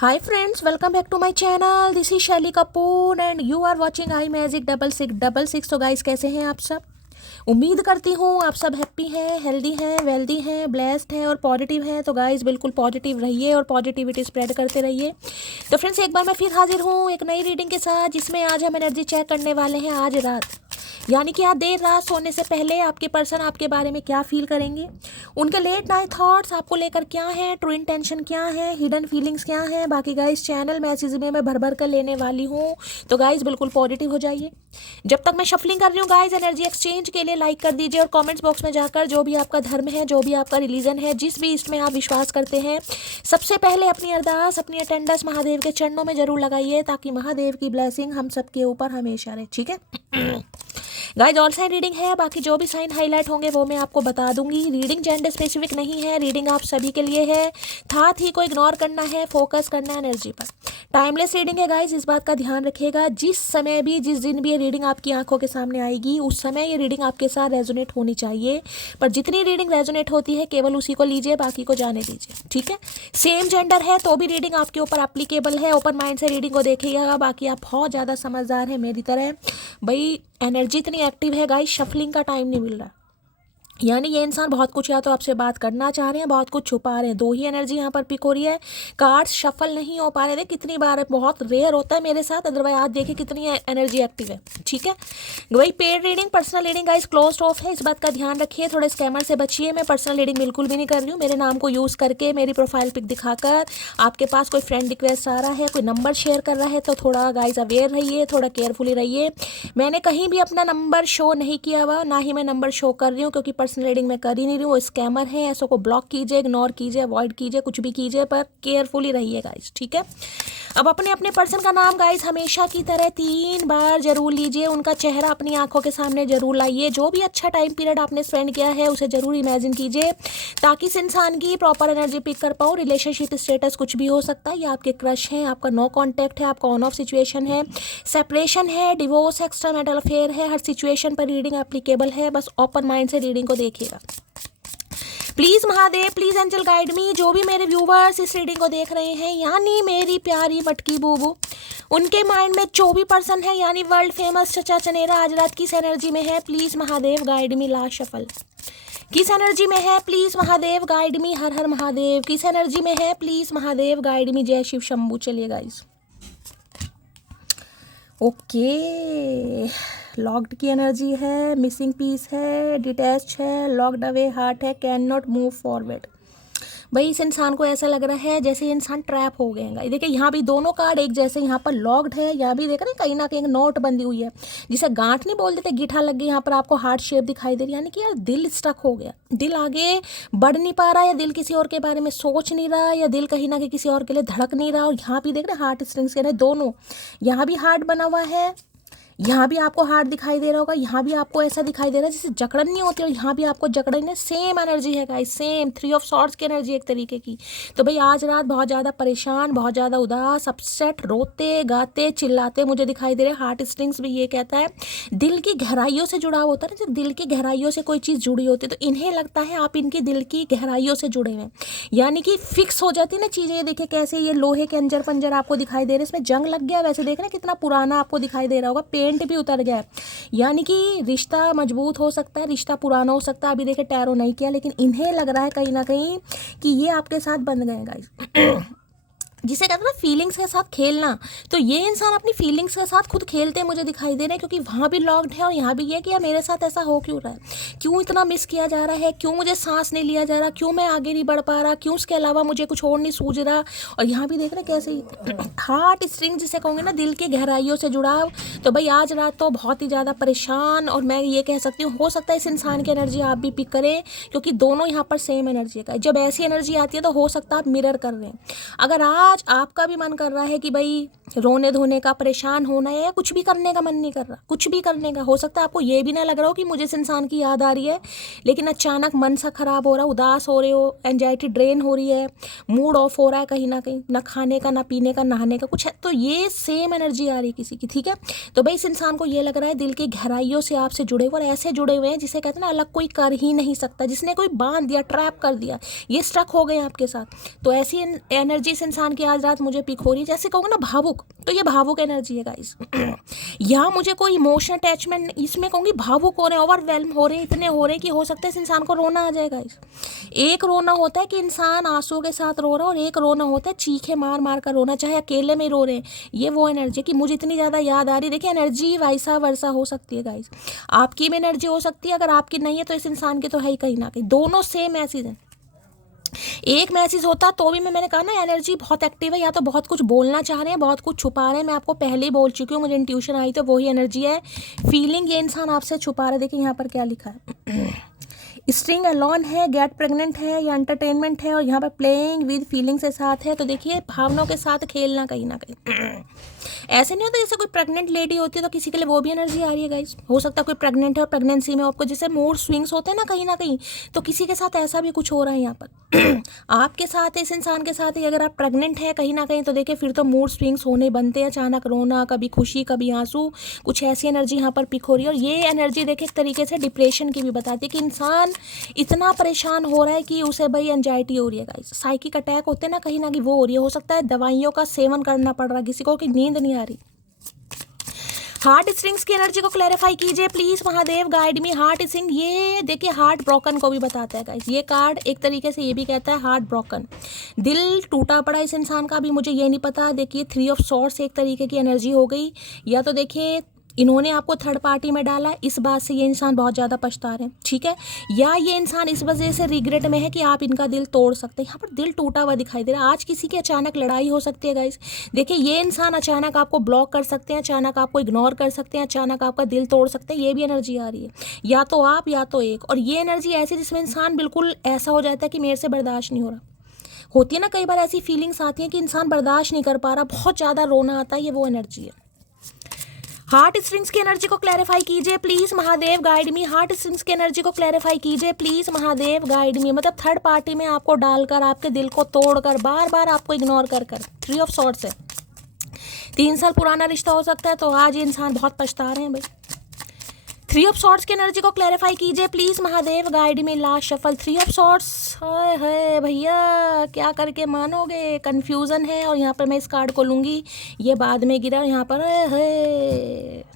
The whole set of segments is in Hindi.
Hi friends, welcome back to my channel. This is शैली Kapoor and you are watching I magic 6666। तो गाइस कैसे हैं आप सब? उम्मीद करती हूँ आप सब हैप्पी हैं, हेल्दी हैं, वेल्दी हैं, ब्लेस्ड हैं और पॉजिटिव हैं। तो गाइस बिल्कुल पॉजिटिव रहिए और पॉजिटिविटी स्प्रेड करते रहिए। तो फ्रेंड्स एक बार मैं फिर हाजिर हूँ एक नई रीडिंग के साथ, जिसमें आज हम एनर्जी चेक करने वाले हैं आज रात, यानी कि आज देर रात सोने से पहले आपके पर्सन आपके बारे में क्या फील करेंगे, उनके लेट नाइट थॉट्स आपको लेकर क्या है, ट्रू इंटेंशन क्या है, हिडन फीलिंग्स क्या है। बाकी गाइस चैनल मैसेज में मैं भर भर कर लेने वाली हूँ, तो गाइस बिल्कुल पॉजिटिव हो जाइए। जब तक मैं शफलिंग कर रही हूँ गाइस, एनर्जी एक्सचेंज के लिए लाइक कर दीजिए और कमेंट्स बॉक्स में जाकर जो भी आपका धर्म है, जो भी आपका रिलीजन है, जिस भी इसमें आप विश्वास करते हैं, सबसे पहले अपनी अरदास, अपनी अटेंडेंस महादेव के चरणों में जरूर लगाइए, ताकि महादेव की ब्लेसिंग हम सबके ऊपर हमेशा रहे। ठीक है गाइस, ऑल साइन रीडिंग है, बाकी जो भी साइन हाईलाइट होंगे वो मैं आपको बता दूंगी। रीडिंग जेंडर स्पेसिफिक नहीं है, रीडिंग आप सभी के लिए है। साथ ही को इग्नोर करना है, फोकस करना है एनर्जी पर। टाइमलेस रीडिंग है गाइस, इस बात का ध्यान रखिएगा। जिस समय भी, जिस दिन भी ये रीडिंग आपकी आंखों के सामने आएगी, उस समय ये रीडिंग आपके साथ रेजोनेट होनी चाहिए। पर जितनी रीडिंग रेजोनेट होती है केवल उसी को लीजिए, बाकी को जाने दीजिए। ठीक है, सेम जेंडर है तो भी रीडिंग आपके ऊपर एप्लीकेबल है। ओपन माइंड से रीडिंग को देखिएगा। बाकी आप बहुत ज़्यादा समझदार हैं मेरी तरह। भाई एनर्जी इतनी एक्टिव है गाइस, शफलिंग का टाइम नहीं मिल रहा। यानी ये इंसान बहुत कुछ या तो आपसे बात करना चाह रहे हैं, बहुत कुछ छुपा रहे हैं। दो ही एनर्जी यहाँ पर पिक हो रही है। कार्ड्स शफल नहीं हो पा रहे थे, कितनी बार है, बहुत रेयर होता है मेरे साथ, अदरवाइज आज देखिए कितनी एनर्जी एक्टिव है। ठीक है भाई, paid reading, personal reading guys closed of है, इस बात का ध्यान रखिए। थोड़े स्कैमर से बचिए। मैं पर्सनल रीडिंग बिल्कुल भी नहीं कर रही हूँ। मेरे नाम को यूज़ करके, मेरी प्रोफाइल पिक दिखाकर आपके पास कोई फ्रेंड रिक्वेस्ट आ रहा है, कोई नंबर शेयर कर रहा है, तो थोड़ा गाइस अवेयर रहिए, थोड़ा केयरफुली रहिए। मैंने कहीं भी अपना नंबर शो नहीं किया हुआ, ना ही मैं नंबर शो कर रही हूँ, क्योंकि पर्सनल रीडिंग में कर ही नहीं रही हूँ। वो स्कैमर है, ऐसों को ब्लॉक कीजिए, इग्नोर कीजिए, अवॉइड कीजिए, कुछ भी कीजिए, पर केयरफुली रहिए गाइस। ठीक है, अब अपने अपने पर्सन का नाम गाइस हमेशा की तरह 3 बार जरूर लीजिए, उनका चेहरा अपनी आंखों के सामने जरूर लाइए। जो भी अच्छा टाइम पीरियड आपने स्पेंड किया है उसे जरूर इमेजिन कीजिए, ताकि इस इंसान की प्रॉपर एनर्जी पिक कर पाऊँ। रिलेशनशिप स्टेटस कुछ भी हो सकता है, या आपके क्रश हैं, आपका नो कॉन्टैक्ट है, आपका ऑन ऑफ सिचुएशन है, सेपरेशन है, डिवोर्स, एक्स्ट्रा मैरिटल अफेयर है। हर सिचुएशन पर रीडिंग एप्लीकेबल है, बस ओपन माइंड से रीडिंग को देखिएगा। Please Mahadev, please angel guide me. जो भी मेरे व्यूवर्स इस रीडिंग को देख रहे हैं, यानी मेरी प्यारी मटकी बूबू, उनके माइंड में 24% है, यानी वर्ल्ड फेमस चचा चनेरा आज रात किस एनर्जी में है, please Mahadev guide me. Last shuffle किस एनर्जी में है, प्लीज महादेव गाइड मी। हर हर महादेव किस एनर्जी में है, प्लीज महादेव गाइड मी। जय शिव शंभू। चलिए गाइस, ओके, लॉक्ड की एनर्जी है, मिसिंग पीस है, डिटैच है, लॉक्ड अवे हार्ट है, कैन नॉट मूव फॉरवर्ड। भाई इस इंसान को ऐसा लग रहा है जैसे ये इंसान ट्रैप हो गए हैं। देखिए यहाँ भी दोनों कार्ड एक जैसे, यहाँ पर लॉक्ड है, यहाँ भी देख रहे हैं कहीं ना कहीं नोट बंदी हुई है, जिसे गांठ नहीं बोल देते, गिठा लग गई। यहाँ पर आपको हार्ट शेप दिखाई दे रही है, यानी कि यार दिल स्टक हो गया, दिल आगे बढ़ नहीं पा रहा, या दिल किसी और के बारे में सोच नहीं रहा, या दिल कहीं ना कहीं किसी और के लिए धड़क नहीं रहा। और यहाँ भी देख रहे हैं हार्ट स्ट्रिंग्स के दोनों, यहाँ भी हार्ट बना हुआ है, यहाँ भी आपको हार्ट दिखाई दे रहा होगा, यहाँ भी आपको ऐसा दिखाई दे रहा है जैसे जकड़न नहीं होती, और यहाँ भी आपको जकड़न है। सेम एनर्जी है गाइस, सेम 3 ऑफ सॉर्ड्स की एनर्जी एक तरीके की। तो भाई आज रात बहुत ज़्यादा परेशान, बहुत ज़्यादा उदास, अपसेट, रोते गाते चिल्लाते मुझे दिखाई दे रहे हैं। हार्ट स्ट्रिंग्स भी ये कहता है दिल की गहराइयों से जुड़ा होता है ना, जब दिल की गहराइयों से कोई चीज़ जुड़ी होती है तो इन्हें लगता है आप इनकी दिल की गहराइयों से जुड़े हुए हैं, यानी कि फिक्स हो जाती है ना चीज़ें। ये देखिए कैसे ये लोहे के अंजर पंजर आपको दिखाई दे रहे हैं, इसमें जंग लग गया। वैसे देख रहे हैं कितना पुराना आपको दिखाई दे रहा होगा, पेंट भी उतर गया है, यानी कि रिश्ता मजबूत हो सकता है, रिश्ता पुराना हो सकता है। अभी देखिए टैरो नहीं किया, लेकिन इन्हें लग रहा है कहीं ना कहीं कि ये आपके साथ बंध गए गाइस। जिसे कहते हैं ना फीलिंग्स के साथ खेलना, तो ये इंसान अपनी फीलिंग्स के साथ खुद खेलते मुझे दिखाई दे रहे हैं, क्योंकि वहाँ भी लॉक्ड है और यहाँ भी ये कि यार मेरे साथ ऐसा हो क्यों रहा है, क्यों इतना मिस किया जा रहा है, क्यों मुझे सांस नहीं लिया जा रहा, क्यों मैं आगे नहीं बढ़ पा रहा, क्यों उसके अलावा मुझे कुछ और नहीं सूझ रहा। और यहाँ भी देख रहे हैं कैसे हार्ट स्ट्रिंग जिसे कहोगे ना, दिल की गहराइयों से जुड़ाव। तो भाई आज रात तो बहुत ही ज़्यादा परेशान, और मैं ये कह सकती हूँ हो सकता है इस इंसान की एनर्जी आप भी पिक करें, क्योंकि दोनों यहाँ पर सेम एनर्जी का। जब ऐसी एनर्जी आती है तो हो सकता है आप मिरर कर रहे हैं। अगर आज आपका भी मन कर रहा है कि भाई रोने धोने का, परेशान होना है, या कुछ भी करने का मन नहीं कर रहा, कुछ भी करने का, हो सकता है आपको ये भी ना लग रहा हो कि मुझे इस इंसान की याद आ रही है, लेकिन अचानक मन सा खराब हो रहा, उदास हो रहे हो, एंजाइटी ड्रेन हो रही है, मूड ऑफ हो रहा है कहीं ना कहीं, ना खाने का, ना पीने का, नहाने का कुछ है, तो ये सेम एनर्जी आ रही है किसी की। ठीक है, तो भाई इस इंसान को ये लग रहा है दिल की गहराइयों से आपसे जुड़े हुए, और ऐसे जुड़े हुए हैं जिसे कहते हैं ना अलग कोई कर ही नहीं सकता, जिसने कोई बांध दिया, ट्रैप कर दिया, ये स्टक हो गए आपके साथ। तो ऐसी एनर्जी इस इंसान कि आज रात मुझे पिक हो रही है, जैसे कहूँगा ना भावुक, तो ये भावुक एनर्जी है गाइस। या मुझे कोई इमोशनल अटैचमेंट, इसमें कहूँगी भावुक हो रहे हैं, ओवरवेल्म हो रहे हैं, इतने हो रहे हैं कि हो सकता है इस इंसान को रोना आ जाए गाइस। एक रोना होता है कि इंसान आंसू के साथ रो रहा है, और एक रोना होता है चीखे मार मार कर रोना, चाहे अकेले में रो रहे हैं। ये वो एनर्जी कि मुझे इतनी ज़्यादा याद आ रही है। देखिए एनर्जी वैसा वर्षा हो सकती है गाइस, आपकी में एनर्जी हो सकती है, अगर आपकी नहीं है तो इस इंसान की तो है ही कहीं ना कहीं। दोनों सेम मैसेज हैं। एक मैसेज होता तो भी मैंने कहा ना एनर्जी बहुत एक्टिव है, या तो बहुत कुछ बोलना चाह रहे हैं, बहुत कुछ छुपा रहे हैं। मैं आपको पहले ही बोल चुकी हूँ, मुझे इंट्यूशन आई तो वही एनर्जी है। फीलिंग ये इंसान आपसे छुपा रहा है। देखिए यहाँ पर क्या लिखा है, स्ट्रिंग अलॉन है, गेट प्रेग्नेंट है, या एंटरटेनमेंट है, और यहाँ पर प्लेइंग विद फीलिंग से साथ है। तो देखिए भावनाओं के साथ खेलना कहीं ना कहीं। ऐसे नहीं होता जैसे कोई प्रेग्नेंट लेडी होती है तो किसी के लिए वो भी एनर्जी आ रही है गाइस। हो सकता है कोई प्रेग्नेंट है और प्रेगनेंसी में आपको जैसे मूड स्विंग्स होते हैं ना कहीं, तो किसी के साथ ऐसा भी कुछ हो रहा है यहाँ पर। आपके साथ, इस इंसान के साथ ही अगर आप प्रेग्नेंट है कहीं ना कहीं, तो देखिए फिर तो मूड स्विंग्स होने बनते हैं, अचानक रोना, कभी खुशी कभी आंसू, कुछ ऐसी एनर्जी यहाँ पर पिक हो रही है। और ये एनर्जी देखिए एक तरीके से डिप्रेशन की भी बताती है कि इंसान इतना परेशान हो रहा है कि उसे भाई एंजाइटी हो रही है गाइस। साइकिक अटैक होते हैं ना कहीं वो हो रही है। हो सकता है दवाइयों का सेवन करना पड़ रहा है किसी को कि नींद नहीं आ रही। हार्ट स्ट्रिंग्स की एनर्जी को क्लैरिफाई कीजिए please Mahadev, guide me. Heart string, ये देखिए हार्ट ब्रोकन को भी बताता है गाइस। ये कार्ड एक तरीके से ये भी कहता है हार्ट ब्रोकन, दिल टूटा पड़ा इस इंसान का भी, मुझे ये नहीं पता। देखिए 3 ऑफ सॉर्ड्स एक तरीके की एनर्जी हो गई, या तो देखिए इन्होंने आपको थर्ड पार्टी में डाला, इस बात से ये इंसान बहुत ज़्यादा पछता रहे हैं, ठीक है। या ये इंसान इस वजह से रिग्रेट में है कि आप इनका दिल तोड़ सकते हैं। यहाँ पर दिल टूटा हुआ दिखाई दे रहा है। आज किसी की अचानक लड़ाई हो सकती है गाइस। देखिए ये इंसान अचानक आपको ब्लॉक कर सकते हैं, अचानक आपको इग्नोर कर सकते हैं, अचानक आपका दिल तोड़ सकते हैं। ये भी एनर्जी आ रही है, या तो आप या तो एक। और ये एनर्जी ऐसी जिसमें इंसान बिल्कुल ऐसा हो जाता है कि मेरे से बर्दाश्त नहीं हो रहा। होती है ना कई बार ऐसी फीलिंग्स आती हैं कि इंसान बर्दाश्त नहीं कर पा रहा, बहुत ज़्यादा रोना आता है, ये वो एनर्जी है। हार्ट स्ट्रिंग्स की एनर्जी को क्लैरिफाई कीजिए please Mahadev, guide me. Heart strings की एनर्जी को क्लैरिफाई कीजिए प्लीज महादेव, गाइड मी। मतलब थर्ड पार्टी में आपको डालकर, आपके दिल को तोड़कर, बार बार आपको इग्नोर कर 3 ऑफ सॉर्ड्स है। 3 साल पुराना रिश्ता हो सकता है, तो आज ये इंसान बहुत पछता रहे हैं भाई। 3 ऑफ सॉर्ड्स की एनर्जी को क्लैरिफाई कीजिए प्लीज महादेव, गाइड में। Last shuffle 3 of swords. है भैया क्या करके मानोगे, कंफ्यूजन है। और यहाँ पर मैं इस कार्ड को लूँगी, ये बाद में गिरा यहाँ पर। है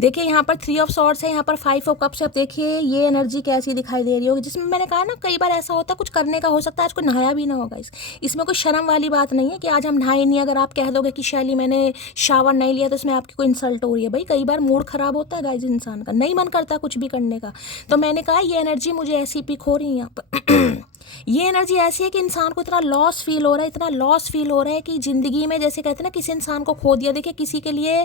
देखिए यहाँ पर 3 ऑफ सॉर्ड्स है, यहाँ पर 5 ऑफ कप्स है। देखिए ये एनर्जी कैसी दिखाई दे रही होगी, जिसमें मैंने कहा ना कई बार ऐसा होता है कुछ करने का हो सकता है आज कोई नहाया भी ना होगा। इसमें कोई शर्म वाली बात नहीं है कि आज हम नहाए नहीं। अगर आप कह दोगे कि शैली मैंने शावर नहीं लिया, तो इसमें आपकी कोई इंसल्ट हो रही है। भाई कई बार मूड खराब होता है गाइस, इंसान का नहीं मन करता कुछ भी करने का। तो मैंने कहा ये एनर्जी मुझे ऐसी पिक हो रही है यहाँ पर। ये एनर्जी ऐसी है कि इंसान को इतना लॉस फील हो रहा है, इतना लॉस फील हो रहा है कि ज़िंदगी में जैसे कहते हैं ना किसी इंसान को खो दिया। देखिए किसी के लिए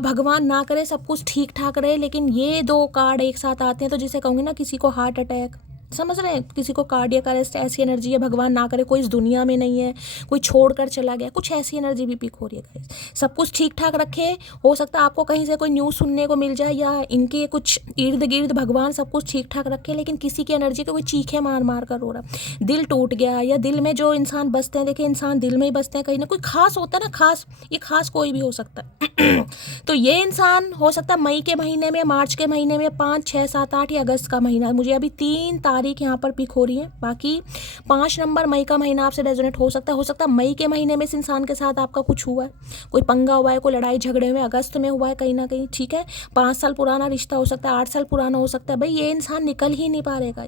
भगवान ना करे सब कुछ ठीक ठाक रहे, लेकिन ये 2 कार्ड एक साथ आते हैं तो जिसे कहूँगी ना किसी को हार्ट अटैक, समझ रहे हैं, किसी को कार्डियक अरेस्ट, ऐसी एनर्जी है। भगवान ना करे कोई इस दुनिया में नहीं है, कोई छोड़कर चला गया, कुछ ऐसी एनर्जी भी पिक हो रही है गाइस। सब कुछ ठीक ठाक रखे, हो सकता है आपको कहीं से कोई न्यूज़ सुनने को मिल जाए, या इनके कुछ इर्द गिर्द भगवान सब कुछ ठीक ठाक रखे, लेकिन किसी की एनर्जी को कोई चीखे मार मार कर रो रहा, दिल टूट गया। या दिल में जो इंसान बसते हैं, देखिए इंसान दिल में ही बसते हैं कहीं ना कोई खास होता है ना, खास, ये खास कोई भी हो सकता है। तो ये इंसान हो सकता है मई के महीने में, मार्च के महीने में, 5, 6, 7, 8 या अगस्त का महीना। मुझे अभी 3 तारीख यहाँ पर पिक हो रही है, बाकी 5 नंबर मई का महीना आपसे रेजोनेट हो सकता है मई के महीने में इस इंसान के साथ आपका कुछ हुआ है, कोई पंगा हुआ है, कोई लड़ाई झगड़े में अगस्त में हुआ है कहीं ना कहीं, ठीक है। 5 साल पुराना रिश्ता हो सकता है, 8 साल पुराना हो सकता है। भाई ये इंसान निकल ही नहीं पा रहेगा।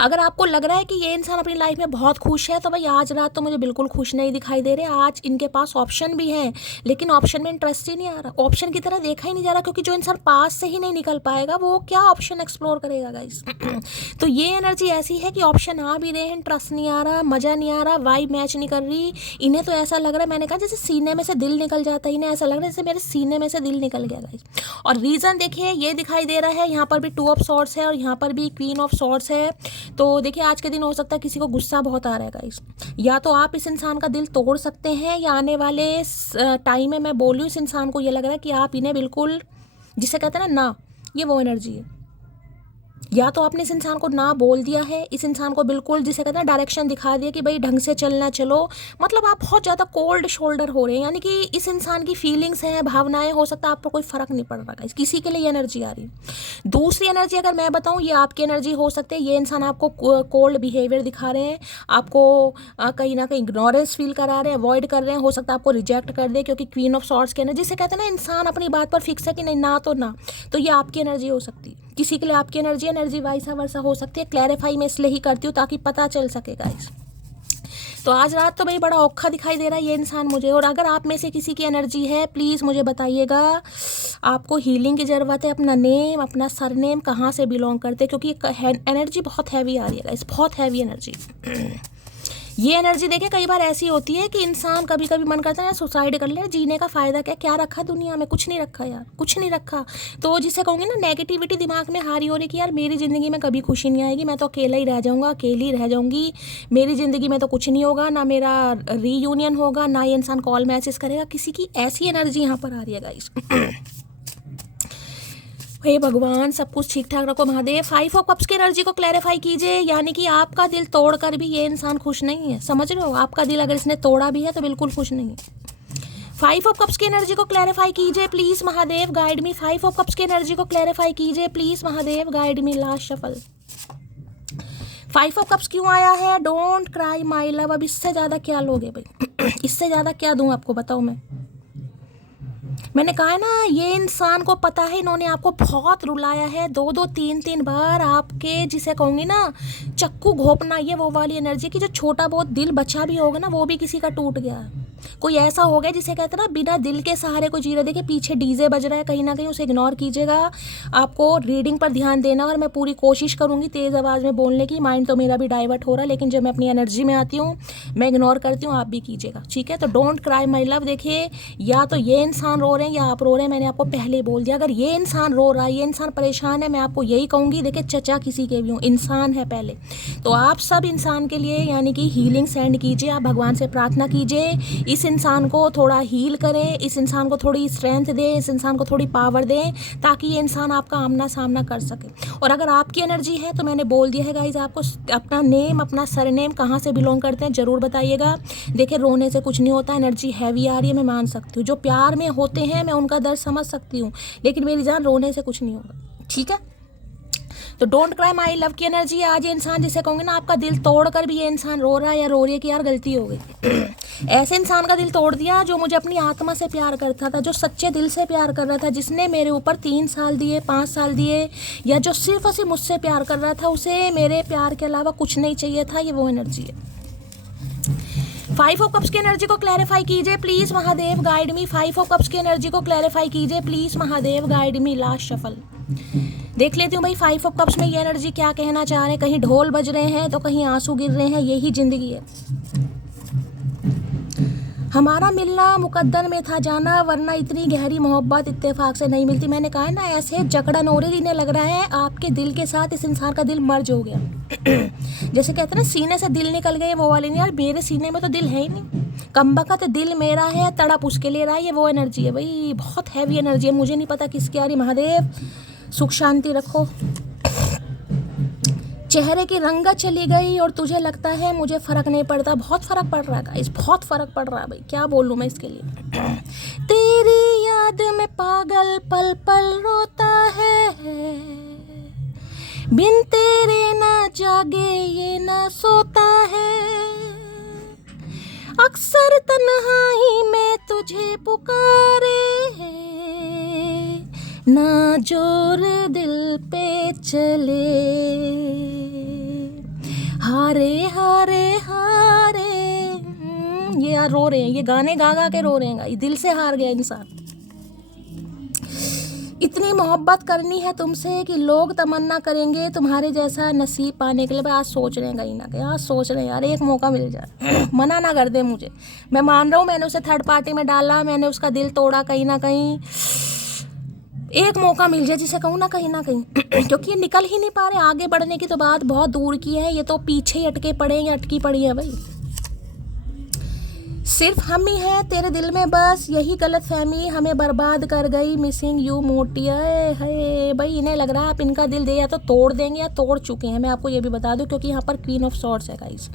अगर आपको लग रहा है कि ये इंसान अपनी लाइफ में बहुत खुश है, तो भाई आज रात तो मुझे बिल्कुल खुश नहीं दिखाई दे रहे। आज इनके पास ऑप्शन भी है, लेकिन ऑप्शन में इंटरेस्ट ही नहीं आ रहा, ऑप्शन की तरह देखा ही नहीं जा रहा, क्योंकि जो इंसान पास से ही नहीं निकल पाएगा वो क्या ऑप्शन एक्सप्लोर करेगा गाइस। तो ये एनर्जी ऐसी है कि ऑप्शन आ भी रहे हैं, इंटरेस्ट नहीं आ रहा, मज़ा नहीं आ रहा, वाइब मैच नहीं कर रही। इन्हें तो ऐसा लग रहा है, मैंने कहा जैसे सीने में से दिल निकल जाता है, इन्हें ऐसा लग रहा है जैसे मेरे सीने में से दिल निकल गया गाइस। और रीज़न देखिए ये दिखाई दे रहा है, यहाँ पर भी 2 ऑफ सॉर्ड्स है और यहाँ पर भी क्वीन ऑफ सॉर्ड्स है। तो देखिए आज के दिन हो सकता है किसी को गुस्सा बहुत आ रहा है गाइस, या तो आप इस इंसान का दिल तोड़ सकते हैं, या आने वाले टाइम में मैं बोलूँ इस इंसान को ये लग रहा है कि आप इन्हें बिल्कुल, जिसे कहते हैं ना, ये वो एनर्जी है। या तो आपने इस इंसान को ना बोल दिया है, इस इंसान को बिल्कुल जिसे कहते हैं डायरेक्शन दिखा दिया कि भाई ढंग से चलना चलो, मतलब आप बहुत ज़्यादा कोल्ड शोल्डर हो रहे हैं, यानी कि इस इंसान की फीलिंग्स हैं, भावनाएं, हो सकता है आप पर कोई फ़र्क नहीं पड़ रहा है, किसी के लिए ये एनर्जी आ रही है। दूसरी एनर्जी अगर मैं बताऊँ, ये आपकी एनर्जी हो सकती है, ये इंसान आपको कोल्ड बिहेवियर दिखा रहे हैं, आपको कहीं ना कहीं इग्नोरेंस फील करा रहे हैं, अवॉइड कर रहे हैं, हो सकता है आपको रिजेक्ट कर दे, क्योंकि क्वीन ऑफ सॉर्ड्स की एनर्जी से कहते हैं ना इंसान अपनी बात पर फिक्स है कि नहीं, ना तो ना, तो ये आपकी एनर्जी हो सकती है, किसी के लिए आपकी एनर्जी वाइसा वर्सा हो सकती है। क्लैरिफाई मैं इसलिए ही करती हूँ ताकि पता चल सके गाइस। तो आज रात तो भाई बड़ा औखा दिखाई दे रहा है ये इंसान मुझे, और अगर आप में से किसी की एनर्जी है प्लीज़ मुझे बताइएगा, आपको हीलिंग की ज़रूरत है, अपना नेम, अपना सरनेम, कहाँ से बिलोंग करते हैं, क्योंकि एनर्जी बहुत हैवी आ रही है गाइस, बहुत हैवी एनर्जी। ये एनर्जी देखिए कई बार ऐसी होती है कि इंसान कभी कभी मन करता है यार सुसाइड कर ले, जीने का फ़ायदा क्या, क्या रखा दुनिया में, कुछ नहीं रखा यार, कुछ नहीं रखा। तो जिसे कहूँगी ना नेगेटिविटी दिमाग में हारी हो रही कि यार मेरी ज़िंदगी में कभी खुशी नहीं आएगी, मैं तो अकेला ही रह जाऊँगा, अकेली रह जाऊँगी, मेरी ज़िंदगी में तो कुछ नहीं होगा, ना मेरा रीयूनियन होगा, ना ये इंसान कॉल मैसेज करेगा, किसी की ऐसी एनर्जी यहाँ पर आ रही है गाइस। हे भगवान सब कुछ ठीक ठाक रखो महादेव। 5 ऑफ कप्स की एनर्जी को क्लैरिफाई कीजिए, यानी कि आपका दिल तोड़कर भी ये इंसान खुश नहीं है, समझ रहे हो, आपका दिल अगर इसने तोड़ा भी है तो बिल्कुल खुश नहीं है। 5 ऑफ कप्स की एनर्जी को क्लैरिफाई कीजिए please Mahadev, guide me. 5 of cups की एनर्जी को क्लैरिफाई कीजिए please Mahadev, guide me. Last shuffle 5 of cups क्यों आया है? Don't cry my love. अब इससे ज़्यादा क्या लोगे भाई, इससे ज़्यादा क्या दूँ आपको, बताओ। मैंने कहा है ना, ये इंसान को पता है इन्होंने आपको बहुत रुलाया है, 2-2 3-3 बार आपके जिसे कहूँगी ना चक्कू घोपना, ये वो वाली एनर्जी की जो छोटा बहुत दिल बचा भी होगा ना वो भी किसी का टूट गया है। कोई ऐसा हो गया जिसे कहते हैं ना बिना दिल के सहारे को जी रहे। देखिए पीछे डीजे बज रहा है, कहीं ना कहीं उसे इग्नोर कीजिएगा, आपको रीडिंग पर ध्यान देना, और मैं पूरी कोशिश करूँगी तेज़ आवाज़ में बोलने की। माइंड तो मेरा भी डाइवर्ट हो रहा है, लेकिन जब मैं अपनी एनर्जी में आती हूँ मैं इग्नोर करती हूँ, आप भी कीजिएगा, ठीक है। तो डोंट क्राई माई लव। देखिए या तो ये इंसान रो रहे हैं या आप रो रहे हैं, मैंने आपको पहले ही बोल दिया। अगर ये इंसान रो रहा है, ये इंसान परेशान है, मैं आपको यही कहूँगी, देखिए चचा किसी के भी हूँ, इंसान है पहले। तो आप सब इंसान के लिए यानी कि हीलिंग सेंड कीजिए, आप भगवान से प्रार्थना कीजिए, इस इंसान को थोड़ा हील करें, इस इंसान को थोड़ी स्ट्रेंथ दें, इस इंसान को थोड़ी पावर दें, ताकि ये इंसान आपका आमना सामना कर सके। और अगर आपकी एनर्जी है तो मैंने बोल दिया है गाइज, आपको अपना नेम, अपना सरनेम, कहाँ से बिलोंग करते हैं ज़रूर बताइएगा। देखिए रोने से कुछ नहीं होता, एनर्जी हैवी आ रही है, मैं मान सकती हूँ। जो प्यार में होते हैं मैं उनका दर्द समझ सकती हूँ, लेकिन मेरी जान रोने से कुछ नहीं होगा, ठीक है। तो डोंट क्राई माई लव की एनर्जी आज ये इंसान जिसे कहूँगी ना आपका दिल तोड़ कर भी ये इंसान रो रहा है या रो रही है कि यार गलती हो गई। ऐसे इंसान का दिल तोड़ दिया जो मुझे अपनी आत्मा से प्यार करता था, जो सच्चे दिल से प्यार कर रहा था, जिसने मेरे ऊपर 3 साल दिए, 5 साल दिए, या जो सिर्फ और सिर्फ मुझसे प्यार कर रहा था, उसे मेरे प्यार के अलावा कुछ नहीं चाहिए था। ये वो एनर्जी है। 5 ऑफ कप्स की एनर्जी को क्लैरिफाई कीजिए please Mahadev, guide me. 5 of cups की एनर्जी को क्लैरिफाई कीजिए please Mahadev, guide me. Last shuffle देख लेती हूँ भाई 5 ऑफ कप्स में ये एनर्जी क्या कहना चाह रहे हैं। कहीं ढोल बज रहे हैं तो कहीं आंसू गिर रहे हैं, यही जिंदगी है। हमारा मिलना मुकद्दर में था जाना, वरना इतनी गहरी मोहब्बत इत्तेफाक से नहीं मिलती। मैंने कहा है ना, ऐसे जकड़न हो रही, इन्हें लग रहा है आपके दिल के साथ इस इंसान का दिल मर्ज हो गया। जैसे कहते हैं ना सीने से दिल निकल गए, वो वाली नहीं यार, मेरे सीने में तो दिल है ही नहीं, कमबख्त दिल मेरा है, तड़प उसके ले रहा है, ये वो एनर्जी है भाई, बहुत हैवी एनर्जी है। मुझे नहीं पता किसकी आ रही, महादेव सुख शांति रखो। चेहरे की रंगत चली गई और तुझे लगता है मुझे फ़र्क नहीं पड़ता। बहुत फ़र्क पड़ रहा है गाइस, बहुत फ़र्क पड़ रहा है भाई, क्या बोलूँ मैं इसके लिए। तेरी याद में पागल पल पल रोता है, बिन तेरे ना जागे ये ना सोता है, अक्सर तन्हाई में तुझे पुकारे, ना जोर दिल पे चले, हारे हारे हारे। ये यार रो रहे हैं, ये गाने गा गा के रो रहे हैं, ये दिल से हार गया इंसान। इतनी मोहब्बत करनी है तुमसे कि लोग तमन्ना करेंगे तुम्हारे जैसा नसीब पाने के लिए। आज सोच रहे हैं कहीं ना कहीं, आज सोच रहे हैं यार एक मौका मिल जाए, मना ना कर दे मुझे। मैं मान रहा हूँ मैंने उसे थर्ड पार्टी में डाला, मैंने उसका दिल तोड़ा, कहीं ना कहीं एक मौका मिल जाए जिसे कहूँ ना कहीं क्योंकि ये निकल ही नहीं पा रहे। आगे बढ़ने की तो बात बहुत दूर की है, ये तो पीछे ही अटके पड़े हैं, अटकी पड़ी है भाई। सिर्फ हम ही हैं तेरे दिल में, बस यही गलत फहमी हमें बर्बाद कर गई, मिसिंग यू मोटी। है भाई, इन्हें लग रहा है आप इनका दिल दे या तो तोड़ देंगे या तोड़ चुके हैं। मैं आपको ये भी बता दूं, क्योंकि यहाँ पर क्वीन ऑफ सॉर्ड्स है गाइस।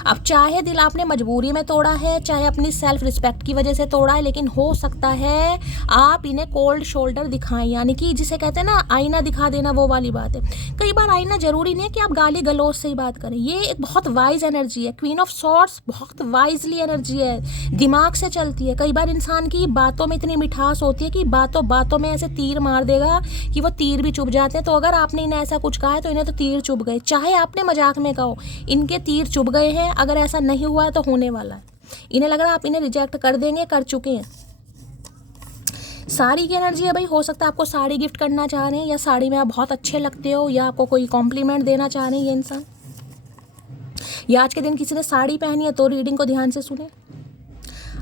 अब चाहे दिल आपने मजबूरी में तोड़ा है, चाहे अपनी सेल्फ रिस्पेक्ट की वजह से तोड़ा है, लेकिन हो सकता है आप इन्हें कोल्ड शोल्डर दिखाएं, यानी कि जिसे कहते हैं ना आईना दिखा देना, वो वाली बात है। कई बार आईना जरूरी नहीं है कि आप गाली गलौज से ही बात करें, ये एक बहुत वाइज एनर्जी है। क्वीन ऑफ सॉर्ड्स बहुत वाइजली एनर्जी है, दिमाग से चलती है। कई बार इंसान की बातों में इतनी मिठास होती है कि बातों बातों में ऐसे तीर मार देगा कि वो तीर भी चुभ जाते हैं। तो अगर आपने इन्हें ऐसा कुछ कहा है तो इन्हें तो तीर चुभ गए, चाहे आपने मजाक में कहो, इनके तीर चुभ गए हैं। अगर ऐसा नहीं हुआ है तो होने वाला है। इन्हें लग रहा है आप इन्हें रिजेक्ट कर देंगे, कर चुके हैं। साड़ी की एनर्जी है भाई, हो सकता है आपको साड़ी गिफ्ट करना चाह रहे हैं, या साड़ी में आप बहुत अच्छे लगते हो, या आपको कोई कॉम्प्लीमेंट देना चाह रहे हैं ये इंसान, या आज के दिन किसी ने साड़ी पहनी है। तो रीडिंग को ध्यान से सुने।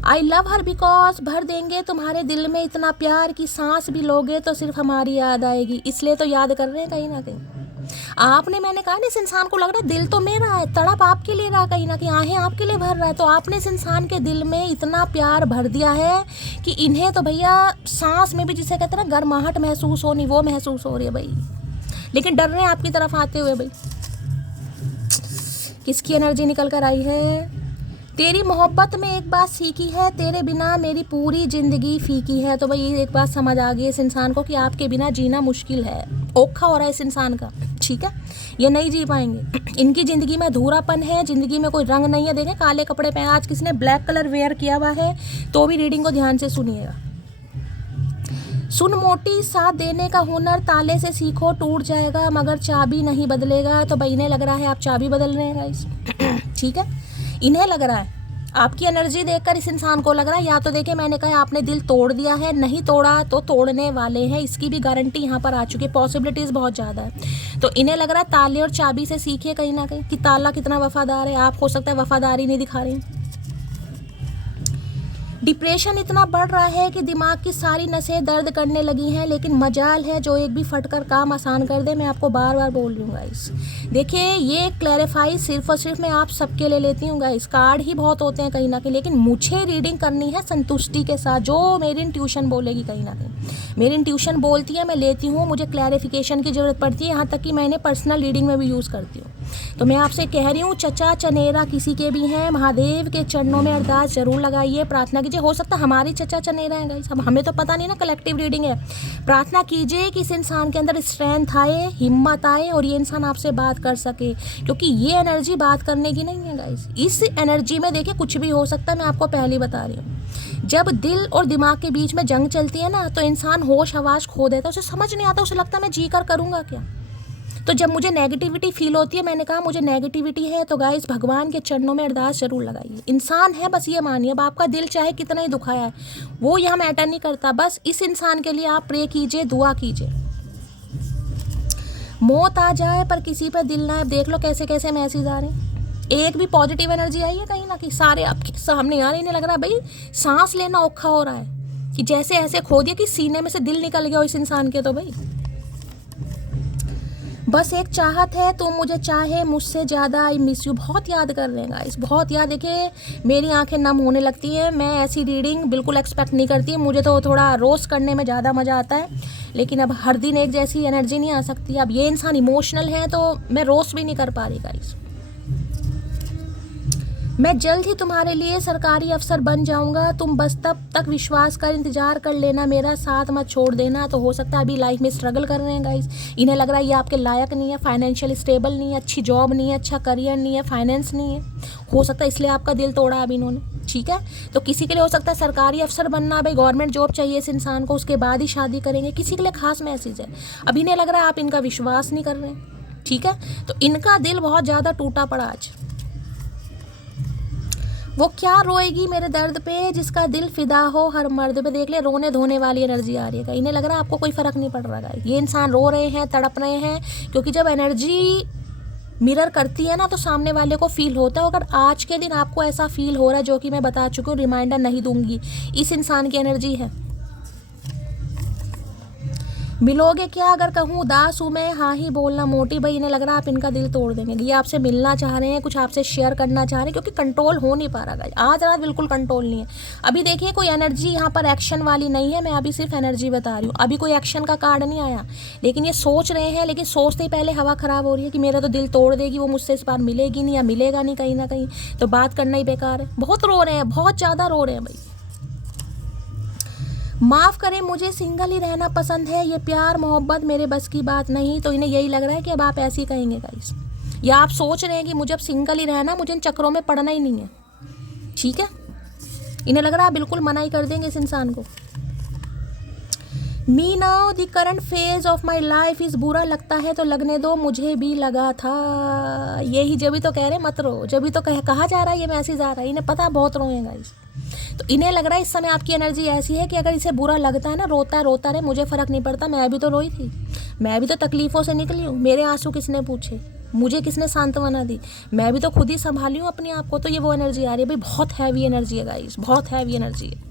आई लव हर बिकॉज भर देंगे तुम्हारे दिल में इतना प्यार कि सांस भी लोगे तो सिर्फ हमारी याद आएगी, इसलिए तो याद कर रहे हैं कहीं ना कहीं आपने। मैंने कहा ना, इस इंसान को लग रहा है दिल तो मेरा है, तड़प आपके लिए रहा, कहीं ना कहीं आहें आपके लिए भर रहा है। तो आपने इस इंसान के दिल में इतना प्यार भर दिया है कि इन्हें तो भैया सांस में भी, जिसे कहते हैं ना गर्माहट महसूस होनी, वो महसूस हो रही है भाई। लेकिन डर रहे हैं आपकी तरफ आते हुए भाई। किसकी एनर्जी निकल कर आई है? तेरी मोहब्बत में एक बात सीखी है, तेरे बिना मेरी पूरी जिंदगी फीकी है। तो भाई एक बात समझ आ गई इस इंसान को कि आपके बिना जीना मुश्किल है, औखा हो रहा है इस इंसान का, ठीक है, ये नहीं जी पाएंगे। इनकी ज़िंदगी में अधूरापन है, ज़िंदगी में कोई रंग नहीं है। देखें काले कपड़े पहने, आज किसी ने ब्लैक कलर वेयर किया हुआ है, तो भी रीडिंग को ध्यान से सुनिएगा। सुन मोटी, साथ देने का हुनर ताले से सीखो, टूट जाएगा मगर चाबी नहीं बदलेगा। तो भाई इन्हें लग रहा है आप चाबी बदल रहे हैं गाइस, ठीक है, इन्हें लग रहा है। आपकी एनर्जी देखकर इस इंसान को लग रहा है, या तो देखिए मैंने कहा आपने दिल तोड़ दिया है, नहीं तोड़ा तो तोड़ने वाले हैं, इसकी भी गारंटी यहाँ पर आ चुकी है, पॉसिबिलिटीज़ बहुत ज़्यादा है। तो इन्हें लग रहा है ताले और चाबी से सीखिए कहीं ना कहीं कि ताला कितना वफादार है। आप हो सकता है वफादारी नहीं दिखा रहे हैं। डिप्रेशन इतना बढ़ रहा है कि दिमाग की सारी नसें दर्द करने लगी हैं, लेकिन मजाल है जो एक भी फटकर काम आसान कर दे। मैं आपको बार बार बोल रही हूँ गाइस, देखिए ये क्लैरिफाई सिर्फ और सिर्फ मैं आप सबके लिए लेती हूँ गाइस। कार्ड ही बहुत होते हैं कहीं ना कहीं, लेकिन मुझे रीडिंग करनी है संतुष्टि के साथ, जो मेरी इंट्यूशन बोलेगी कहीं ना कहीं। मेरी इंट्यूशन बोलती है, मैं लेती हूँ, मुझे क्लैरिफिकेशन की ज़रूरत पड़ती है, यहाँ तक कि मैंने पर्सनल रीडिंग में भी यूज़ करती हूँ। तो मैं आपसे कह रही हूँ, चचा चनेरा किसी के भी हैं, महादेव के चरणों में अरदास जरूर लगाइए, प्रार्थना कीजिए। हो सकता है हमारी चचा चनेरा है गाइस, अब हमें तो पता नहीं ना, कलेक्टिव रीडिंग है। प्रार्थना कीजिए कि इस इंसान के अंदर स्ट्रेंथ आए, हिम्मत आए और ये इंसान आपसे बात कर सके, क्योंकि ये एनर्जी बात करने की नहीं है गाइस। इस एनर्जी में देखिए कुछ भी हो सकता है, मैं आपको पहले बता रही हूँ। जब दिल और दिमाग के बीच में जंग चलती है ना, तो इंसान होश हवास खो देता है, उसे समझ नहीं आता, उसे लगता है मैं जी कर करूँगा क्या। तो जब मुझे नेगेटिविटी फील होती है, मैंने कहा मुझे नेगेटिविटी है, तो गाइस भगवान के चरणों में अरदास जरूर लगाइए। इंसान है, बस ये मानिए, अब आपका दिल चाहे कितना ही दुखाया है, वो यहाँ मैटर नहीं करता, बस इस इंसान के लिए आप प्रे कीजिए, दुआ कीजिए। मौत आ जाए पर किसी पर दिल ना आए। देख लो कैसे कैसे मैसेज आ रहे हैं, एक भी पॉजिटिव एनर्जी आई है कहीं ना कहीं, सारे आपके सामने आ रहे। इन्हें लग रहा है भाई सांस लेना औखा हो रहा है, कि जैसे ऐसे खो दिया कि सीने में से दिल निकल गया इस इंसान के। तो भाई बस एक चाहत है, तुम मुझे चाहे मुझसे ज़्यादा, आई मिस यू। बहुत याद कर रहे हैं गाइस, बहुत याद। देखिए मेरी आंखें नम होने लगती हैं, मैं ऐसी रीडिंग बिल्कुल एक्सपेक्ट नहीं करती, मुझे तो थोड़ा रोस्ट करने में ज़्यादा मज़ा आता है, लेकिन अब हर दिन एक जैसी एनर्जी नहीं आ सकती। अब ये इंसान इमोशनल है तो मैं रोस्ट भी नहीं कर पा रही गाइस। मैं जल्द ही तुम्हारे लिए सरकारी अफसर बन जाऊंगा, तुम बस तब तक विश्वास कर इंतजार कर लेना, मेरा साथ मत छोड़ देना। तो हो सकता है अभी लाइफ में स्ट्रगल कर रहे हैं गाइस, इन्हें लग रहा है ये आपके लायक नहीं है, फाइनेंशियल स्टेबल नहीं है, अच्छी जॉब नहीं है, अच्छा करियर नहीं है, फाइनेंस नहीं है, हो सकता है इसलिए आपका दिल तोड़ा अभी इन्होंने, ठीक है। तो किसी के लिए हो सकता है सरकारी अफसर बनना, भाई गवर्नमेंट जॉब चाहिए इस इंसान को, उसके बाद ही शादी करेंगे। किसी के लिए खास मैसेज है, अभी इन्हें लग रहा है आप इनका विश्वास नहीं कर रहे हैं, ठीक है। तो इनका दिल बहुत ज़्यादा टूटा पड़ा आज। वो क्या रोएगी मेरे दर्द पे, जिसका दिल फिदा हो हर मर्द पे। देख ले रोने धोने वाली एनर्जी आ रही है, इन्हें लग रहा है आपको कोई फ़र्क नहीं पड़ रहा है, ये इंसान रो रहे हैं, तड़प रहे हैं, क्योंकि जब एनर्जी मिरर करती है ना तो सामने वाले को फील होता है। अगर आज के दिन आपको ऐसा फील हो रहा है, जो कि मैं बता चुकी हूँ, रिमाइंडर नहीं दूंगी, इस इंसान की एनर्जी है। मिलोगे क्या अगर कहूँ उदास हूँ मैं, हाँ ही बोलना मोटी। भाई इन्हें लग रहा है आप इनका दिल तोड़ देंगे। ये आपसे मिलना चाह रहे हैं, कुछ आपसे शेयर करना चाह रहे हैं, क्योंकि कंट्रोल हो नहीं पा रहा गाइस। आज रात बिल्कुल कंट्रोल नहीं है। अभी देखिए कोई एनर्जी यहाँ पर एक्शन वाली नहीं है, मैं अभी सिर्फ एनर्जी बता रही हूँ। अभी कोई एक्शन का कार्ड नहीं आया, लेकिन ये सोच रहे हैं। लेकिन सोचते ही पहले हवा ख़राब हो रही है कि मेरा तो दिल तोड़ देगी, वो मुझसे इस बार मिलेगी नहीं या मिलेगा नहीं कहीं ना कहीं, तो बात करना ही बेकार है। बहुत रो रहे हैं, बहुत ज़्यादा रो रहे हैं भाई। माफ़ करें, मुझे सिंगल ही रहना पसंद है, ये प्यार मोहब्बत मेरे बस की बात नहीं। तो इन्हें यही लग रहा है कि अब आप ऐसे ही कहेंगे गाइस, या आप सोच रहे हैं कि मुझे अब सिंगल ही रहना, मुझे इन चक्रों में पड़ना ही नहीं है। ठीक है, इन्हें लग रहा है आप बिल्कुल मना ही कर देंगे इस इंसान को। Me now the current phase of my life is, बुरा लगता है तो लगने दो, मुझे भी लगा था। यही जब भी तो कह रहे मत रो, जब भी तो कहा जा रहा है, ये मैसेज आ रहा है। इन्हें पता बहुत रोए गाइस। तो इन्हें लग रहा है इस समय आपकी एनर्जी ऐसी है कि अगर इसे बुरा लगता है ना, रोता रहे, मुझे फ़र्क नहीं पड़ता। मैं भी तो रोई थी, मैं भी तो तकलीफ़ों से निकली हूँ। मेरे आंसू किसने पूछे, मुझे किसने सांत्वना दी, मैं भी तो खुद ही संभाली हूँ अपने आप को। तो ये वो एनर्जी आ रही है भाई, बहुत हैवी एनर्जी है गाइस, बहुत हैवी एनर्जी है।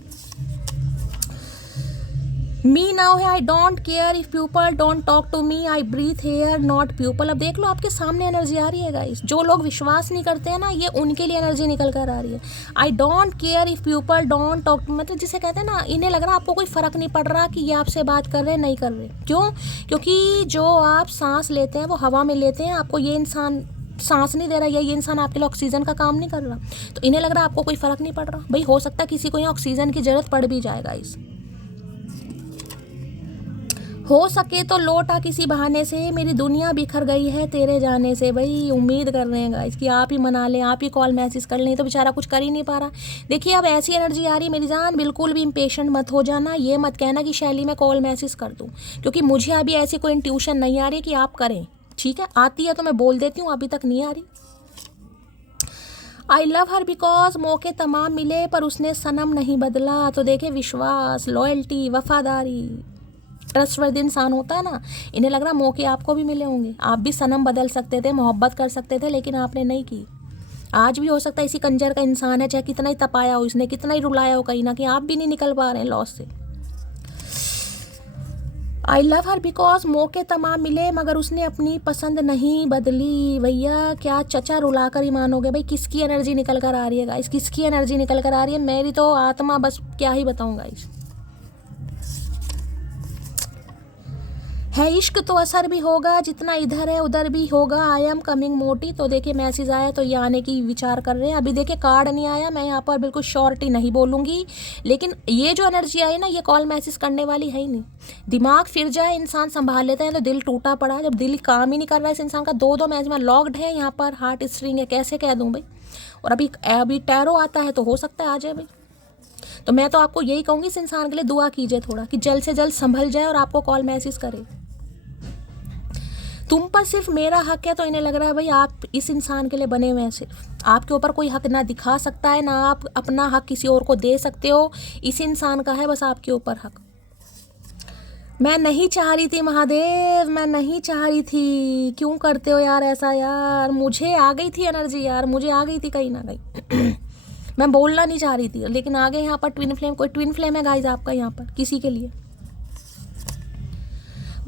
मी नाउ है, I don't care if people don't talk to me, I breathe here not people. अब देख लो आपके सामने एनर्जी आ रही है गाइस। जो लोग विश्वास नहीं करते हैं ना, ये उनके लिए एनर्जी निकल कर आ रही है। I don't care if people don't talk, मतलब जिसे कहते हैं ना, इन्हें लग रहा है आपको कोई फ़र्क नहीं पड़ रहा कि ये आपसे बात कर रहे हैं नहीं कर रहे। क्यों? क्योंकि जो आप सांस लेते हैं वो हवा में लेते हैं, आपको ये इंसान सांस नहीं दे रहा, या ये इंसान आपके लिए ऑक्सीजन का काम नहीं कर रहा। तो इन्हें लग रहा है आपको कोई फ़र्क नहीं पड़ रहा। भाई हो सकता है किसी को यहाँ ऑक्सीजन की ज़रूरत पड़ भी जाए गाइस। हो सके तो लौट आ किसी बहाने से, मेरी दुनिया बिखर गई है तेरे जाने से। भाई उम्मीद कर रहे हैं गाइस कि आप ही मना लें, आप ही कॉल मैसेज कर लें, तो बेचारा कुछ कर ही नहीं पा रहा। देखिए अब ऐसी एनर्जी आ रही है मेरी जान, बिल्कुल भी इम्पेशेंट मत हो जाना। ये मत कहना कि शैली मैं कॉल मैसेज कर दूँ, क्योंकि मुझे अभी ऐसी कोई इंट्यूशन नहीं आ रही कि आप करें। ठीक है, आती है तो मैं बोल देती हूँ, अभी तक नहीं आ रही। आई लव हर बिकॉज मौके तमाम मिले पर उसने सनम नहीं बदला। तो देखे विश्वास, लॉयल्टी, वफादारी, ट्रस्टवर्दी इंसान होता है ना, इन्हें लग रहा मौके आपको भी मिले होंगे। आप भी सनम बदल सकते थे, मोहब्बत कर सकते थे, लेकिन आपने नहीं की। आज भी हो सकता है इसी कंजर का इंसान है, चाहे कितना ही तपाया हो इसने, कितना ही रुलाया हो, कहीं ना कहीं आप भी नहीं निकल पा रहे हैं लॉस से। आई लव हर बिकॉज मौके तमाम मिले मगर उसने अपनी पसंद नहीं बदली। भैया क्या चचा रुला कर ही मानोगे। भाई किसकी एनर्जी निकल कर आ रही है गाइस, किसकी एनर्जी निकल कर आ रही है? मेरी तो आत्मा, बस क्या ही बताऊँ गाइस। है इश्क तो असर भी होगा, जितना इधर है उधर भी होगा। आई एम कमिंग मोटी। तो देखिए मैसेज आया तो ये आने की विचार कर रहे हैं। अभी देखिए कार्ड नहीं आया, मैं यहाँ पर बिल्कुल श्योरिटी नहीं बोलूँगी, लेकिन ये जो एनर्जी आई ना, ये कॉल मैसेज करने वाली है ही नहीं। दिमाग फिर जाए, इंसान संभाल लेते हैं, तो दिल टूटा पड़ा। जब दिल काम ही नहीं कर रहा है इस इंसान का, दो मैच में लॉक्ड है, यहाँ पर हार्ट स्ट्रिंग है, कैसे कह दूँ भाई। और अभी टैरो आता है तो हो सकता है आ जाए भाई। तो मैं तो आपको यही कहूँगी, इस इंसान के लिए दुआ कीजिए थोड़ा, कि जल्द से जल्द संभल जाए और आपको कॉल मैसेज करे। तुम पर सिर्फ मेरा हक है। तो इन्हें लग रहा है भाई आप इस इंसान के लिए बने हुए हैं, सिर्फ आपके ऊपर कोई हक ना दिखा सकता है, ना आप अपना हक किसी और को दे सकते हो। इस इंसान का है बस आपके ऊपर हक। मैं नहीं चाह रही थी महादेव, मैं नहीं चाह रही थी, क्यों करते हो यार ऐसा यार। मुझे आ गई थी एनर्जी यार, मुझे आ गई थी कहीं ना कहीं मैं बोलना नहीं चाह रही थी, लेकिन आगे यहाँ पर ट्विन फ्लेम, कोई ट्विन फ्लेम है गाइज आपका यहाँ पर किसी के लिए।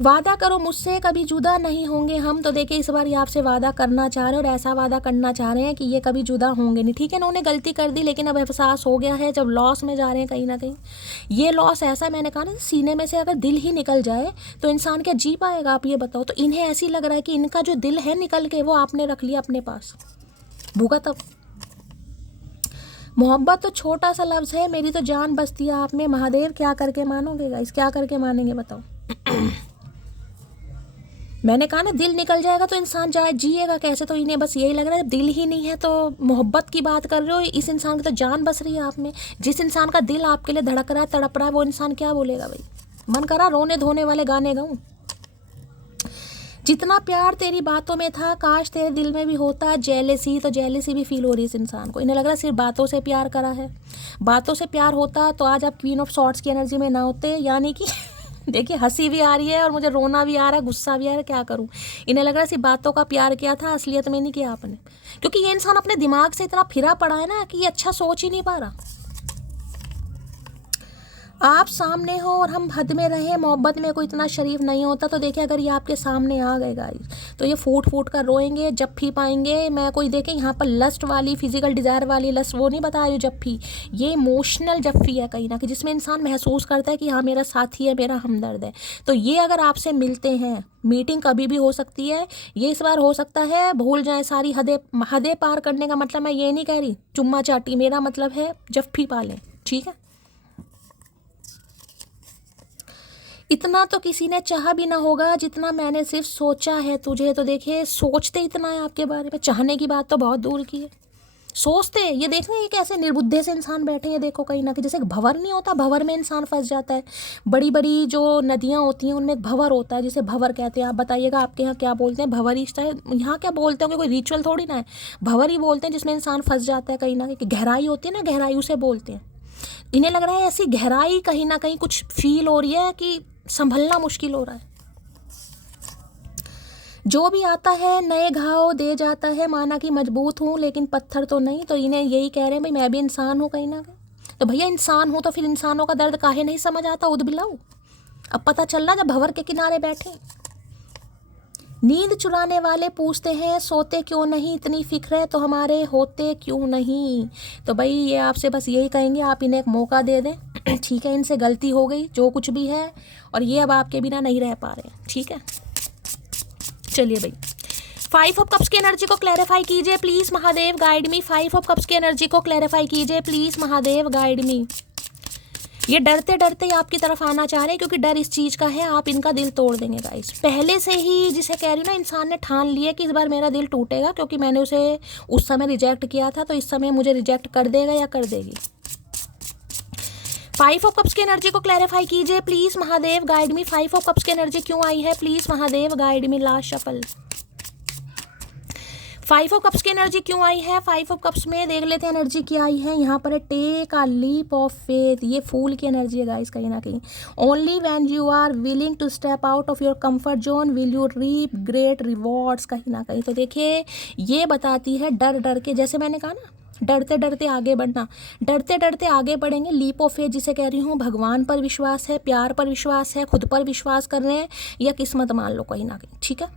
वादा करो मुझसे कभी जुदा नहीं होंगे हम। तो देखिए इस बार ये आपसे वादा करना चाह रहे हैं, और ऐसा वादा करना चाह रहे हैं कि ये कभी जुदा होंगे नहीं। ठीक है, उन्होंने गलती कर दी, लेकिन अब एहसास हो गया है, जब लॉस में जा रहे हैं कहीं ना कहीं। ये लॉस ऐसा, मैंने कहा ना, सीने में से अगर दिल ही निकल जाए तो इंसान क्या जी पाएगा, आप ये बताओ। तो इन्हें ऐसी लग रहा है कि इनका जो दिल है निकल के, वो आपने रख लिया अपने पास। भूखा तब मोहब्बत तो छोटा सा लफ्ज़ है, मेरी तो जान बसती है आप में। महादेव क्या करके मानोगे गाइस, क्या करके मानेंगे बताओ मैंने कहा ना, दिल निकल जाएगा तो इंसान जाए जिएगा कैसे। तो इन्हें बस यही लग रहा है, दिल ही नहीं है तो मोहब्बत की बात कर रहे हो। इस इंसान की तो जान बस रही है आप में। जिस इंसान का दिल आपके लिए धड़क रहा है, तड़प रहा है, वो इंसान क्या बोलेगा भाई। मन करा रोने धोने वाले गाने गाऊं। जितना प्यार तेरी बातों में था, काश तेरे दिल में भी होता। जेलेसी, तो जेलेसी भी फील हो रही है इस इंसान को। इन्हें लग रहा है सिर्फ बातों से प्यार करा है। बातों से प्यार होता तो आज आप क्वीन ऑफ सॉर्ट्स की एनर्जी में ना होते, यानी कि देखिए हंसी भी आ रही है और मुझे रोना भी आ रहा है, गुस्सा भी आ रहा है, क्या करूं। इन्हें लग रहा है सिर्फ बातों का प्यार किया था, असलियत में नहीं किया आपने। क्योंकि ये इंसान अपने दिमाग से इतना फिरा पड़ा है ना कि ये अच्छा सोच ही नहीं पा रहा। आप सामने हो और हम हद में रहें, मोहब्बत में कोई इतना शरीफ नहीं होता। तो देखिए अगर ये आपके सामने आ गए गाइस तो ये फूट फूट कर रोएंगे, जप्फी पाएंगे। मैं कोई देखे यहाँ पर लस्ट वाली, फिजिकल डिज़ायर वाली लस्ट वो नहीं बता रही हूँ जप्फी, ये इमोशनल जप्फी है कहीं ना कहीं, जिसमें इंसान महसूस करता है कि हाँ मेरा साथी है, मेरा हमदर्द है। तो ये अगर आपसे मिलते हैं, मीटिंग कभी भी हो सकती है, ये इस बार हो सकता है भूल जाएं सारी हदें पार करने का मतलब मैं ये नहीं कह रही चुम्मा चाटी, मेरा मतलब है जप्फी पालें, ठीक है। इतना तो किसी ने चाहा भी ना होगा जितना मैंने सिर्फ सोचा है तुझे। तो देखिए सोचते इतना है आपके बारे में, चाहने की बात तो बहुत दूर की है, सोचते। ये देख रहे हैं कैसे निर्बुद्धे से इंसान बैठे हैं, देखो कहीं ना कहीं, जैसे एक भंवर नहीं होता, भंवर में इंसान फंस जाता है। बड़ी बड़ी जो नदियाँ होती हैं उनमें एक भंवर होता है, जिसे भंवर कहते हैं। आप बताइएगा आपके यहाँ क्या बोलते हैं, भंवर ही शायद, यहाँ क्या बोलते होंगे, कोई रिचुअल थोड़ी ना है, भंवर ही बोलते हैं जिसमें इंसान फंस जाता है कहीं ना कहीं। गहराई होती है ना, गहराई उसे बोलते हैं। इन्हें लग रहा है ऐसी गहराई कहीं ना कहीं कुछ फील हो रही है कि संभलना मुश्किल हो रहा है। जो भी आता है नए घाव दे जाता है, माना कि मजबूत हूँ लेकिन पत्थर तो नहीं। तो इन्हें यही कह रहे हैं भाई मैं भी इंसान हूँ कहीं ना कहीं। तो भैया इंसान हूँ तो फिर इंसानों का दर्द काहे नहीं समझ आता, उदबिलाऊ। अब पता चल रहा जब भंवर के किनारे बैठे। नींद चुराने वाले पूछते हैं सोते क्यों नहीं, इतनी फिक्र है तो हमारे होते क्यों नहीं। तो भाई ये आपसे बस यही कहेंगे आप इन्हें एक मौका दे दें, ठीक है। इनसे गलती हो गई जो कुछ भी है, और ये अब आपके बिना नहीं रह पा रहे, ठीक है। चलिए भाई 5 ऑफ कप्स की एनर्जी को क्लैरिफाई कीजिए please Mahadev, guide me. 5 of cups की एनर्जी को क्लैरिफाई कीजिए प्लीज महादेव, गाइड मी। ये डरते डरते ही आपकी तरफ आना चाह रहे हैं, क्योंकि डर इस चीज़ का है आप इनका दिल तोड़ देंगे गाइस। पहले से ही जिसे कह रही हूँ ना, इंसान ने ठान लिया कि इस बार मेरा दिल टूटेगा, क्योंकि मैंने उसे उस समय रिजेक्ट किया था, तो इस समय मुझे रिजेक्ट कर देगा या कर देगी। 5 ऑफ कप्स की एनर्जी को क्लैरिफाई कीजिए please Mahadev, guide me. 5 of cups की एनर्जी क्यों आई है please Mahadev, guide me. Last shuffle 5 of cups की एनर्जी क्यों आई है। 5 ऑफ कप्स में देख लेते हैं एनर्जी क्या आई है। यहाँ पर take a leap of faith, ये फूल की एनर्जी है गाइस कहीं ना कहीं। Only when you are willing to step out of your comfort zone will you reap great rewards, कहीं ना कहीं। तो देखिए ये बताती है डर डर के, जैसे मैंने कहा ना डरते डरते आगे बढ़ना, डरते डरते आगे बढ़ेंगे। लीप ऑफ फेथ जिसे कह रही हूँ, भगवान पर विश्वास है, प्यार पर विश्वास है, खुद पर विश्वास कर रहे हैं, या किस्मत मान लो कहीं ना कहीं, ठीक है।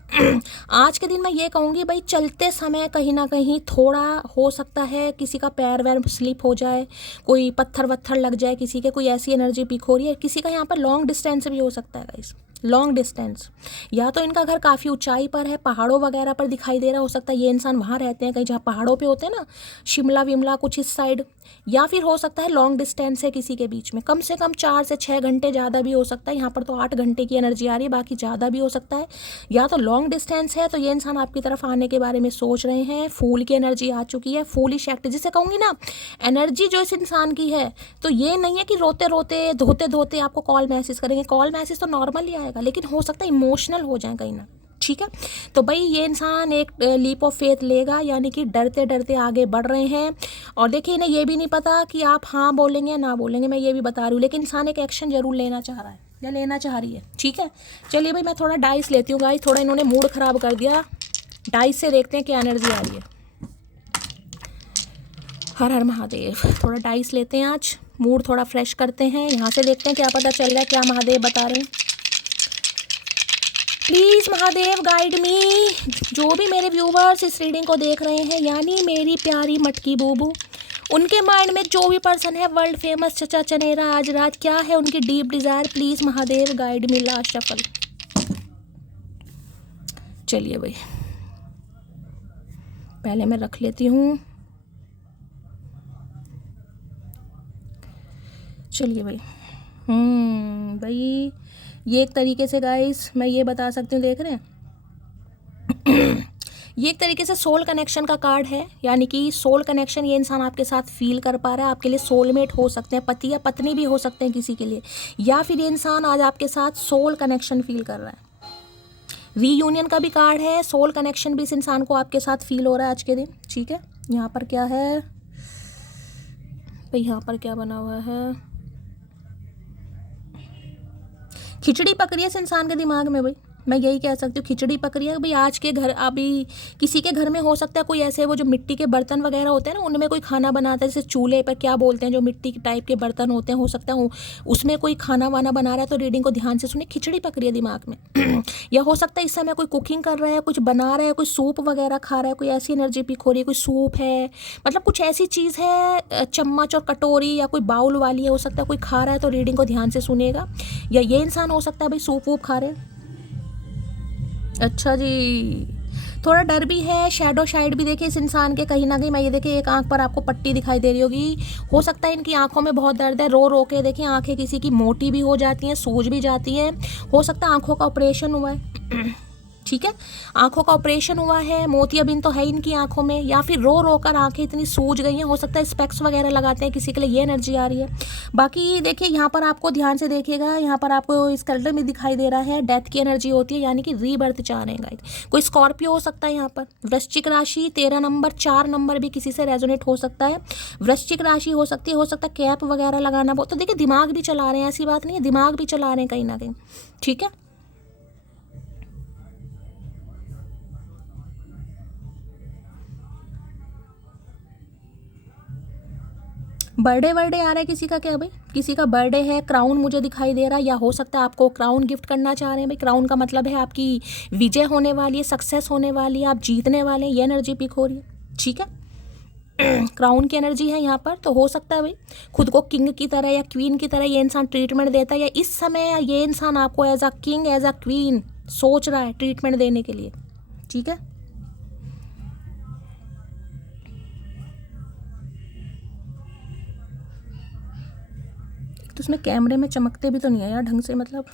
आज के दिन मैं ये कहूँगी भाई चलते समय कहीं ना कहीं थोड़ा हो सकता है किसी का पैर वैर स्लिप हो जाए, कोई पत्थर वत्थर लग जाए किसी के, कोई ऐसी एनर्जी पिक हो रही है किसी का। यहाँ पर लॉन्ग डिस्टेंस भी हो सकता है गाइस, लॉन्ग डिस्टेंस। या तो इनका घर काफ़ी ऊंचाई पर है, पहाड़ों वगैरह पर दिखाई दे रहा हो सकता है, ये इंसान वहाँ रहते हैं कहीं जहाँ पहाड़ों पे होते हैं ना, शिमला विमला कुछ इस साइड। या फिर हो सकता है लॉन्ग डिस्टेंस है किसी के बीच में, कम से कम 4 से 6 घंटे, ज़्यादा भी हो सकता है। यहाँ पर तो 8 घंटे की एनर्जी आ रही है, बाकी ज़्यादा भी हो सकता है। या तो लॉन्ग डिस्टेंस है, तो ये इंसान आपकी तरफ आने के बारे में सोच रहे हैं। फूल की एनर्जी आ चुकी है, फूलिश एक्ट जिसे कहूँगी ना, एनर्जी जो इस इंसान की है। तो ये नहीं है कि रोते रोते धोते धोते आपको कॉल मैसेज करेंगे, कॉल मैसेज तो नॉर्मल ही आएगा, लेकिन हो सकता है इमोशनल हो जाए कहीं ना, ठीक है। तो भाई ये इंसान एक लीप ऑफ फेथ लेगा, यानी कि डरते डरते आगे बढ़ रहे हैं। और देखिए इन्हें ये भी नहीं पता कि आप हाँ बोलेंगे या ना बोलेंगे, मैं ये भी बता रही हूँ, लेकिन इंसान एक एक्शन जरूर लेना चाह रहा है या लेना चाह रही है, ठीक है। चलिए भाई मैं थोड़ा डाइस लेती हूँ गाइस, थोड़ा इन्होंने मूड ख़राब कर दिया। डाइस से देखते हैं क्या एनर्जी आ रही है। हर हर महादेव। थोड़ा डाइस लेते हैं, आज मूड थोड़ा फ्रेश करते हैं। यहाँ से देखते हैं क्या पता चल रहा है, क्या महादेव बता रहे हैं। Please Mahadev guide me. जो भी मेरे व्यूवर्स इस रीडिंग को देख रहे हैं, यानी मेरी प्यारी मटकी बूबू, उनके माइंड में जो भी पर्सन है वर्ल्ड फेमस चचा चनेरा आज रात, क्या है उनकी deep desire, please Mahadev guide me. Last shuffle. चलिए भाई पहले मैं रख लेती हूँ। चलिए भाई भाई ये एक तरीके से गाइस मैं ये बता सकती हूँ, देख रहे हैं ये एक तरीके से सोल कनेक्शन का कार्ड है, यानी कि सोल कनेक्शन ये इंसान आपके साथ फील कर पा रहा है। आपके लिए सोलमेट हो सकते हैं, पति या पत्नी भी हो सकते हैं किसी के लिए, या फिर ये इंसान आज आपके साथ सोल कनेक्शन फील कर रहा है। रीयूनियन का भी कार्ड है, सोल कनेक्शन भी इस इंसान को आपके साथ फील हो रहा है आज के दिन, ठीक है। यहाँ पर क्या है भाई, यहाँ पर क्या बना हुआ है, खिचड़ी पक रही है इस इंसान के दिमाग में भाई, मैं यही कह सकती हूँ, खिचड़ी पक रही है भाई आज के घर। अभी किसी के घर में हो सकता है कोई ऐसे वो जो मिट्टी के बर्तन वगैरह होते हैं ना, उनमें कोई खाना बनाता है, जैसे चूल्हे पर क्या बोलते हैं जो मिट्टी टाइप के बर्तन होते हैं, हो सकता है उसमें कोई खाना वाना बना रहा है। तो रीडिंग को ध्यान से सुनिए, खिचड़ी पक रही है दिमाग में या हो सकता है इस समय कोई कुकिंग कर रहा है, कुछ बना रहा है, कोई सूप वगैरह खा रहा है, कोई ऐसी एनर्जी पिक हो रही है, कोई सूप है, मतलब कुछ ऐसी चीज़ है, चम्मच और कटोरी या कोई बाउल वाली है, हो सकता है कोई खा रहा है। तो रीडिंग को ध्यान से सुनिएगा। या ये इंसान हो सकता है भाई सूप वूप खा रहे। अच्छा जी, थोड़ा डर भी है, शैडो साइड भी देखिए इस इंसान के कहीं ना कहीं। मैं ये देखिए एक आंख पर आपको पट्टी दिखाई दे रही होगी, हो सकता है इनकी आंखों में बहुत दर्द है। रो रो के देखिए आंखें किसी की मोटी भी हो जाती हैं, सूज भी जाती हैं, हो सकता है आंखों का ऑपरेशन हुआ है ठीक है, आंखों का ऑपरेशन हुआ है, मोतियाबिंद तो है इनकी आंखों में, या फिर रो रो कर आंखें इतनी सूज गई हैं, हो सकता है स्पेक्स वगैरह लगाते हैं किसी के लिए, ये एनर्जी आ रही है। बाकी देखिए यहाँ पर आपको ध्यान से देखिएगा, यहाँ पर आपको इस कैलेंडर में दिखाई दे रहा है डेथ की एनर्जी होती है, यानी कि रीबर्थ चाह रहे हैं गाइस। कोई स्कॉर्पियो हो सकता है यहाँ पर। वृश्चिक राशि 13 नंबर 4 नंबर भी किसी से रेजोनेट हो सकता है। वृश्चिक राशि हो सकती है, हो सकता है कैप वगैरह लगाना। तो देखिए दिमाग भी चला रहे हैं, ऐसी बात नहीं है, दिमाग भी चला रहे हैं कहीं ना कहीं, ठीक है। बर्थडे वर्डे आ रहा है किसी का क्या भाई, किसी का बर्थडे है। क्राउन मुझे दिखाई दे रहा है, या हो सकता है आपको क्राउन गिफ्ट करना चाह रहे हैं भाई। क्राउन का मतलब है आपकी विजय होने वाली है, सक्सेस होने वाली है, आप जीतने वाले हैं, ये एनर्जी पिक हो रही है, ठीक है। क्राउन की एनर्जी है यहाँ पर। तो हो सकता है भाई खुद को किंग की तरह या क्वीन की तरह ये इंसान ट्रीटमेंट देता है, या इस समय ये इंसान आपको as a king as a queen सोच रहा है ट्रीटमेंट देने के लिए, ठीक है। तो उसमें कैमरे में चमकते भी तो नहीं है यार ढंग से, मतलब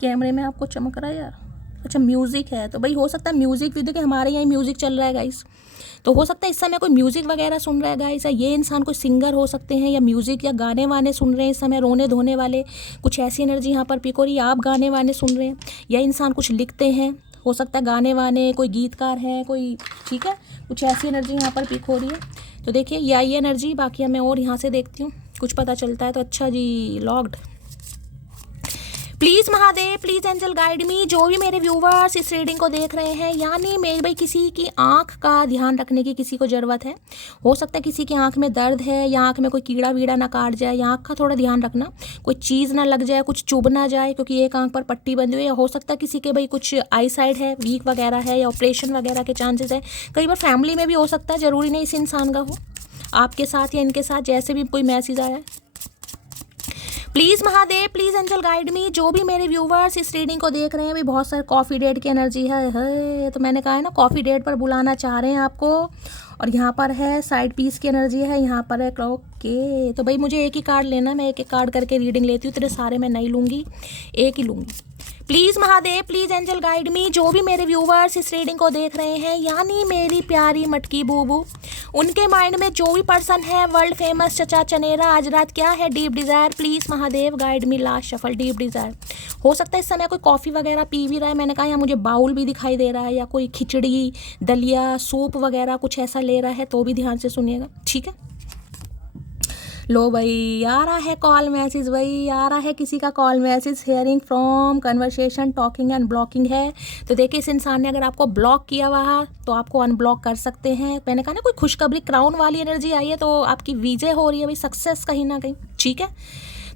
कैमरे में आपको चमक रहा है यार। अच्छा म्यूज़िक है, तो भाई हो सकता है म्यूज़िक भी, देखिए हमारे यहाँ म्यूज़िक चल रहा है गाइस, तो हो सकता है इस समय कोई म्यूज़िक वगैरह सुन रहा है गाइस। ये इंसान कोई सिंगर हो सकते हैं, या म्यूज़िक या गाने वाने सुन रहे हैं इस समय, रोने धोने वाले, कुछ ऐसी एनर्जी यहाँ पर पिक हो रही है। आप गाने वाने सुन रहे हैं, या इंसान कुछ लिखते हैं, हो सकता है गाने वाने, कोई गीतकार है कोई, ठीक है, कुछ ऐसी एनर्जी यहाँ पर पिक हो रही है। तो देखिए या ये एनर्जी, बाकी मैं और यहाँ से देखती हूँ कुछ पता चलता है तो। अच्छा जी, locked. Please Mahadev, please angel guide me, जो भी मेरे व्यूवर्स इस रीडिंग को देख रहे हैं, यानी मेरे भाई किसी की आंख का ध्यान रखने की किसी को ज़रूरत है। हो सकता है किसी की आंख में दर्द है, या आंख में कोई कीड़ा वीड़ा ना काट जाए, या आंख का थोड़ा ध्यान रखना, कोई चीज़ ना लग जाए, कुछ चुभ ना जाए, क्योंकि एक आंख पर पट्टी बंधी हुई है। हो सकता है किसी के भाई कुछ आई साइड है वीक वगैरह है, या ऑपरेशन वगैरह के चांसेस है। कई बार फैमिली में भी हो सकता है, ज़रूरी नहीं इस इंसान का हो, आपके साथ या इनके साथ, जैसे भी कोई मैसेज आया है। Please Mahadev, please angel guide me, जो भी मेरे व्यूवर्स इस रीडिंग को देख रहे हैं भी, बहुत सारे कॉफ़ी डेट की एनर्जी है, तो मैंने कहा है ना कॉफ़ी डेट पर बुलाना चाह रहे हैं आपको। और यहाँ पर है साइड पीस की एनर्जी है, यहाँ पर है क्लॉक के। तो भाई मुझे एक ही कार्ड लेना, मैं एक एक कार्ड करके रीडिंग लेती हूँ, तेरे सारे मैं नहीं लूँगी, एक ही लूँगी। Please Mahadev, please angel guide me, जो भी मेरे व्यूवर्स इस रीडिंग को देख रहे हैं, यानी मेरी प्यारी मटकी बूबू, उनके माइंड में जो भी पर्सन है वर्ल्ड फेमस चचा चनेरा, आज रात क्या है deep desire, please Mahadev guide me, last shuffle deep desire. हो सकता है इस समय कोई कॉफ़ी वगैरह पी भी रहा है, मैंने कहा यहाँ मुझे बाउल भी दिखाई दे रहा है, या कोई खिचड़ी दलिया सूप वगैरह कुछ ऐसा ले रहा है, तो भी ध्यान से सुनिएगा, ठीक है। लो भाई आ रहा है कॉल मैसेज, भाई आ रहा है किसी का call message, hearing from conversation talking and blocking है। तो देखिए इस इंसान ने अगर आपको ब्लॉक किया हुआ तो आपको अनब्लॉक कर सकते हैं। मैंने कहा ना कोई खुशखबरी क्राउन वाली एनर्जी आई है, तो आपकी विजय हो रही है भाई, सक्सेस कहीं ना कहीं, ठीक है।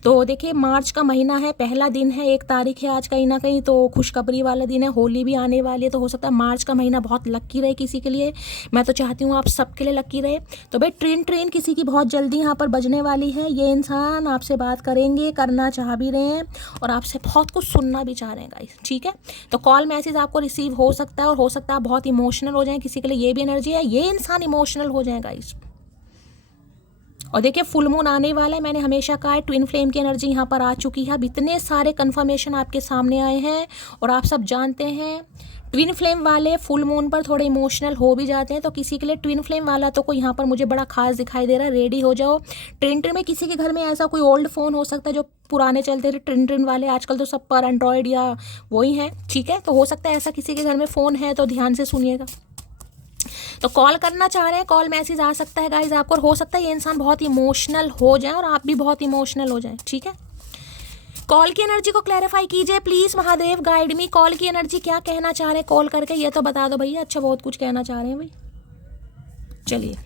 तो देखिए मार्च का महीना है, पहला दिन है, 1 तारीख है आज कहीं ना कहीं, तो खुशखबरी वाला दिन है, होली भी आने वाली है, तो हो सकता है मार्च का महीना बहुत लक्की रहे किसी के लिए। मैं तो चाहती हूँ आप सबके लिए लक्की रहे। तो भाई ट्रेन किसी की बहुत जल्दी यहाँ पर बजने वाली है। ये इंसान आपसे बात करेंगे, करना चाह भी रहे हैं, और आपसे बहुत कुछ सुनना भी चाह रहे हैं गाइस, ठीक है। तो कॉल मैसेज आपको रिसीव हो सकता है, और हो सकता है आप बहुत इमोशनल हो जाएं, किसी के लिए ये भी एनर्जी है, ये इंसान इमोशनल हो जाए गाइस। और देखिए फुल मून आने वाला है, मैंने हमेशा कहा है ट्विन फ्लेम की एनर्जी यहाँ पर आ चुकी है। अब इतने सारे कन्फर्मेशन आपके सामने आए हैं, और आप सब जानते हैं ट्विन फ्लेम वाले फुल मून पर थोड़े इमोशनल हो भी जाते हैं। तो किसी के लिए ट्विन फ्लेम वाला तो कोई यहाँ पर मुझे बड़ा खास दिखाई दे रहा है, रेडी हो जाओ। ट्रिन में किसी के घर में ऐसा कोई ओल्ड फ़ोन हो सकता है जो पुराने चलते थे ट्रिन वाले, आजकल तो सब पर एंड्रॉयड या वही है, ठीक है। तो हो सकता है ऐसा किसी के घर में फ़ोन है, तो ध्यान से सुनिएगा। तो कॉल करना चाह रहे हैं, कॉल मैसेज आ सकता है गाइज आपको, और हो सकता है ये इंसान बहुत इमोशनल हो जाए और आप भी बहुत इमोशनल हो जाए, ठीक है। कॉल की एनर्जी को क्लैरिफाई कीजिए please Mahadev, guide me. Call की एनर्जी क्या कहना चाह रहे हैं कॉल करके, ये तो बता दो भैया। अच्छा, बहुत कुछ कहना चाह रहे हैं भाई, चलिए।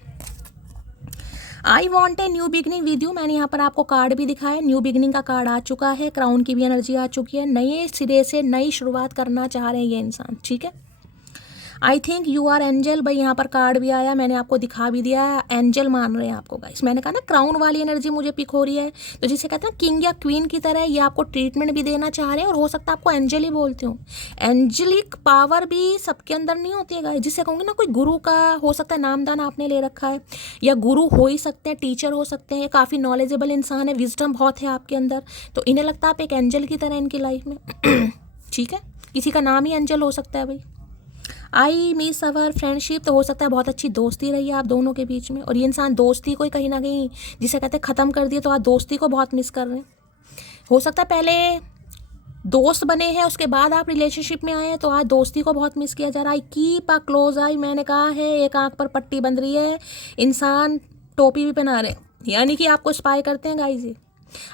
I want a new beginning with you, मैंने यहाँ पर आपको कार्ड भी दिखाया, न्यू बिगनिंग का कार्ड आ चुका है, क्राउन की भी एनर्जी आ चुकी है, नए सिरे से नई शुरुआत करना चाह रहे हैं ये इंसान, ठीक है। I think you are angel, भाई यहाँ पर कार्ड भी आया, मैंने आपको दिखा भी दिया है, एंजल मान रहे हैं आपको गाइस। मैंने कहा ना क्राउन वाली एनर्जी मुझे पिक हो रही है, तो जिसे कहते हैं किंग या क्वीन की तरह ये आपको ट्रीटमेंट भी देना चाह रहे हैं, और हो सकता है आपको एंजल ही बोलते हो। एंजलिक पावर भी सबके अंदर नहीं होती है गाइस, जिससे कहूँगी ना कोई गुरु का हो सकता है नामदान आपने ले रखा है, या गुरु हो ही सकते हैं, टीचर हो सकते हैं, काफ़ी नॉलेजेबल इंसान है, विजडम बहुत है आपके अंदर, तो इन्हें लगता है आप एक एंजल की तरह इनकी लाइफ में, ठीक है। किसी का नाम ही एंजल हो सकता है भाई। आई मिस अवर फ्रेंडशिप, तो हो सकता है बहुत अच्छी दोस्ती रही है आप दोनों के बीच में, और ये इंसान दोस्ती को ही कहीं ना कहीं जिसे कहते हैं ख़त्म कर दिया, तो आप दोस्ती को बहुत मिस कर रहे हैं। हो सकता है पहले दोस्त बने हैं, उसके बाद आप रिलेशनशिप में आए हैं, तो आज दोस्ती को बहुत मिस किया जा रहा है। कीप अ क्लोज आई, मैंने कहा है एक आंख पर पट्टी बंध रही है, इंसान टोपी भी पहना रहे हैं, यानी कि आपको स्पाई करते हैं गाइस ये।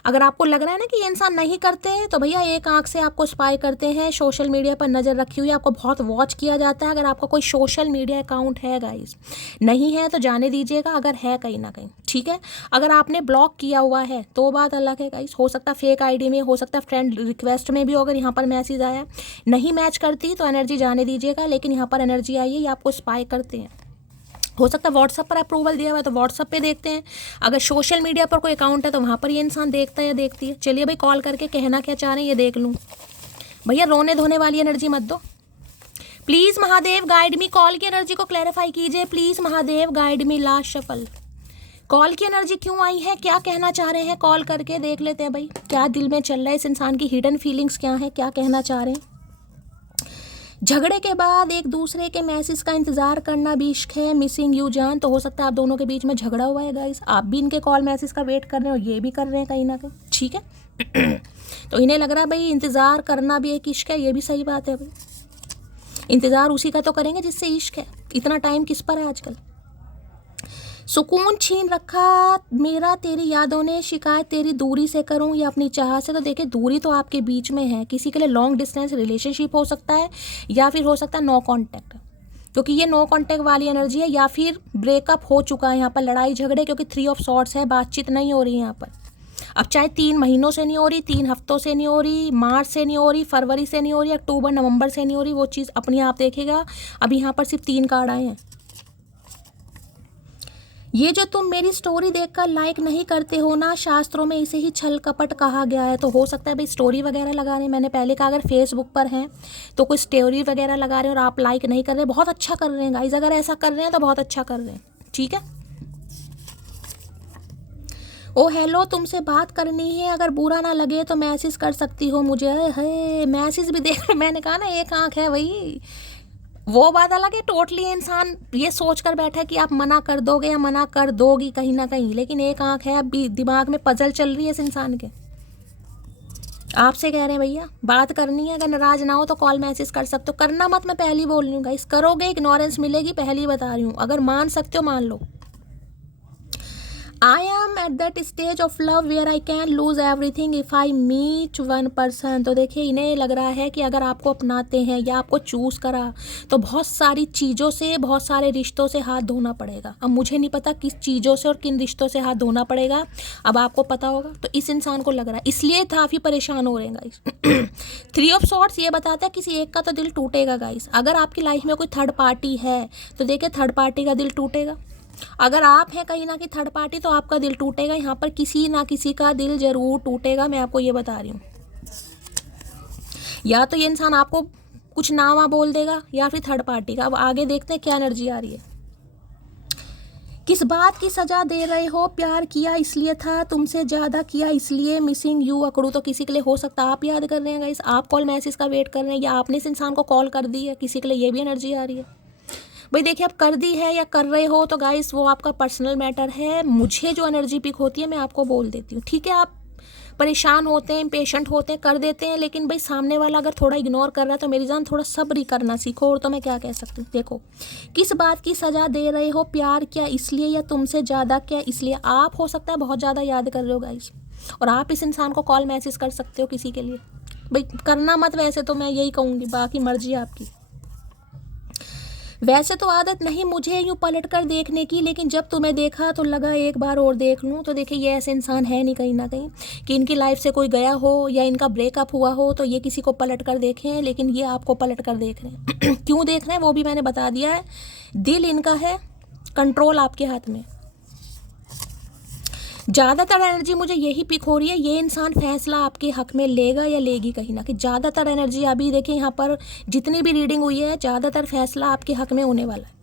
अगर आपको लग रहा है ना कि ये इंसान नहीं करते हैं, तो भैया एक आंख से आपको स्पाई करते हैं, सोशल मीडिया पर नज़र रखी हुई है, आपको बहुत वॉच किया जाता है। अगर आपका कोई सोशल मीडिया अकाउंट है गाइस, नहीं है तो जाने दीजिएगा, अगर है कहीं ना कहीं, ठीक है। अगर आपने ब्लॉक किया हुआ है तो बात अलग है गाइस, हो सकता है फेक आईडी में, हो सकता है फ्रेंड रिक्वेस्ट में भी अगर यहाँ पर मैसेज आया नहीं मैच करती तो एनर्जी जाने दीजिएगा, लेकिन यहाँ पर एनर्जी आई है ये आपको स्पाई करते हैं। हो सकता है व्हाट्सअप पर अप्रूवल दिया हुआ है तो व्हाट्सअप पे देखते हैं, अगर सोशल मीडिया पर कोई अकाउंट है तो वहाँ पर ये इंसान देखता है या देखती है। चलिए भाई, कॉल करके कहना क्या चाह रहे हैं ये देख लूँ। भैया रोने धोने वाली एनर्जी मत दो please Mahadev, guide me. Call की एनर्जी को क्लैरिफाई कीजिए please Mahadev, guide me. Last shuffle, call की एनर्जी क्यों आई है, क्या कहना चाह रहे हैं, कॉल करके देख लेते हैं भाई क्या दिल में चल रहा है, इस इंसान की हिडन फीलिंग्स क्या है, क्या कहना चाह रहे हैं। झगड़े के बाद एक दूसरे के मैसेज का इंतजार करना भी इश्क है, मिसिंग यू जान, तो हो सकता है आप दोनों के बीच में झगड़ा हुआ है गाइस, आप भी इनके कॉल मैसेज का वेट कर रहे हो, ये भी कर रहे हैं कहीं ना कहीं, ठीक है। तो इन्हें लग रहा है भाई इंतज़ार करना भी एक इश्क है, ये भी सही बात है भाई, इंतज़ार उसी का तो करेंगे जिससे इश्क है, इतना टाइम किस पर है आजकल। सुकून छीन रखा मेरा तेरी यादों ने, शिकायत तेरी दूरी से करूं या अपनी चाह से, तो देखिए दूरी तो आपके बीच में है, किसी के लिए लॉन्ग डिस्टेंस रिलेशनशिप हो सकता है, या फिर हो सकता है नो कांटेक्ट, क्योंकि ये नो कांटेक्ट वाली एनर्जी है, या फिर ब्रेकअप हो चुका है यहाँ पर, लड़ाई झगड़े, क्योंकि 3 ऑफ सॉर्ड्स है, बातचीत नहीं हो रही है यहाँ पर। अब चाहे 3 महीनों से नहीं हो रही, 3 हफ्तों से नहीं हो रही, मार्च से नहीं हो रही, फरवरी से नहीं हो रही, अक्टूबर नवंबर से नहीं हो रही, वो चीज़ अपने आप देखेगा। अभी यहाँ पर सिर्फ 3 कार्ड आए हैं। ये जो तुम मेरी स्टोरी देखकर लाइक नहीं करते हो ना, शास्त्रों में इसे ही छल कपट कहा गया है, तो हो सकता है भाई स्टोरी वगैरह लगा रहे हैं, मैंने पहले कहा अगर फेसबुक पर हैं तो कोई स्टोरी वगैरह लगा रहे हैं और आप लाइक नहीं कर रहे, बहुत अच्छा कर रहे हैं गाइज, अगर ऐसा कर रहे हैं तो बहुत अच्छा कर रहे हैं, ठीक है। ओ हेलो, तुमसे बात करनी है, अगर बुरा ना लगे तो मैसेज कर सकती हो मुझे। है मैसेज भी देख, मैंने कहा ना एक आंख है भाई, वो बात अलग है, टोटली इंसान ये सोच कर बैठा है कि आप मना कर दोगे या मना कर दोगी कहीं ना कहीं, लेकिन एक आंख है, अभी दिमाग में पजल चल रही है इस इंसान के। आपसे कह रहे हैं भैया बात करनी है, अगर नाराज ना हो तो कॉल मैसेज कर सकते हो, करना मत, मैं पहली बोल रही हूँ गाइस, करोगे इग्नोरेंस मिलेगी, पहली बता रही हूँ, अगर मान सकते हो मान लो। I am at that stage of love where I can lose everything if I meet one person, तो देखिए इन्हें लग रहा है कि अगर आपको अपनाते हैं या आपको चूज़ करा तो बहुत सारी चीज़ों से, बहुत सारे रिश्तों से हाथ धोना पड़ेगा। अब मुझे नहीं पता किस चीज़ों से और किन रिश्तों से हाथ धोना पड़ेगा, अब आपको पता होगा। तो इस इंसान को लग रहा है, इसलिए काफ़ी परेशान हो रहे हैं गाइस। 3 ऑफ सॉर्ड्स ये बताता है किसी एक का तो दिल टूटेगा गाइस, अगर आपकी लाइफ में कोई थर्ड पार्टी है तो देखिए थर्ड पार्टी का दिल टूटेगा, अगर आप हैं कहीं ना कहीं थर्ड पार्टी तो आपका दिल टूटेगा, यहाँ पर किसी ना किसी का दिल जरूर टूटेगा, मैं आपको ये बता रही हूँ। या तो ये इंसान आपको कुछ नामा बोल देगा या फिर थर्ड पार्टी का। अब आगे देखते हैं क्या एनर्जी आ रही है। किस बात की सजा दे रहे हो, प्यार किया इसलिए था, तुमसे ज़्यादा किया इसलिए, मिसिंग यू अकड़ू, तो किसी के लिए हो सकता है आप याद कर रहे हैं गाइस, आप कॉल मैसेज का वेट कर रहे हैं, या आपने इस इंसान को कॉल कर दी है, किसी के लिए ये भी एनर्जी आ रही है। भाई देखिए आप कर दी है या कर रहे हो तो गाइस वो आपका पर्सनल मैटर है, मुझे जो एनर्जी पिक होती है मैं आपको बोल देती हूँ, ठीक है। आप परेशान होते हैं, इम्पेशेंट होते हैं, कर देते हैं, लेकिन भाई सामने वाला अगर थोड़ा इग्नोर कर रहा है तो मेरी जान थोड़ा सब्र ही करना सीखो। और तो मैं क्या कह सकती हूँ, देखो किस बात की सज़ा दे रहे हो, प्यार क्या इसलिए या तुमसे ज़्यादा क्या इसलिए। आप हो सकता है बहुत ज़्यादा याद कर रहे हो गाइस, और आप इस इंसान को कॉल मैसेज कर सकते हो किसी के लिए, भाई करना मत वैसे तो मैं यही कहूँगी, बाकी मर्जी आपकी। वैसे तो आदत नहीं मुझे यूँ पलट कर देखने की, लेकिन जब तुम्हें देखा तो लगा एक बार और देख लूँ। तो देखिए ये ऐसे इंसान है नहीं कहीं ना कहीं कि इनकी लाइफ से कोई गया हो या इनका ब्रेकअप हुआ हो तो ये किसी को पलट कर देखें, लेकिन ये आपको पलट कर देख रहे हैं। क्यों देख रहे हैं वो भी मैंने बता दिया है। दिल इनका है, कंट्रोल आपके हाथ में। ज़्यादातर एनर्जी मुझे यही पिक हो रही है, ये इंसान फैसला आपके हक में लेगा या लेगी कहीं ना कहीं। ज़्यादातर एनर्जी अभी देखिए यहाँ पर जितनी भी रीडिंग हुई है, ज़्यादातर फैसला आपके हक में होने वाला है।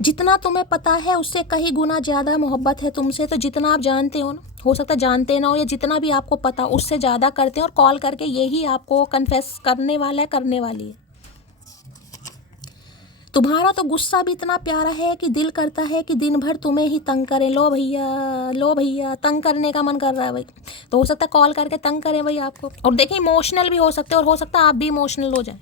जितना तुम्हें पता है उससे कहीं गुना ज़्यादा मोहब्बत है तुमसे। तो जितना आप जानते हो ना, हो सकता है जानते ना हो, या जितना भी आपको पता उससे ज़्यादा करते हैं, और कॉल करके यही आपको कन्फेस करने वाला है, करने वाली है। तुम्हारा तो गुस्सा भी इतना प्यारा है कि दिल करता है कि दिन भर तुम्हें ही तंग करें। लो भैया तंग करने का मन कर रहा है भाई, तो हो सकता है कॉल करके तंग करें भाई आपको। और देखिए इमोशनल भी हो सकते हैं, और हो सकता है आप भी इमोशनल हो जाए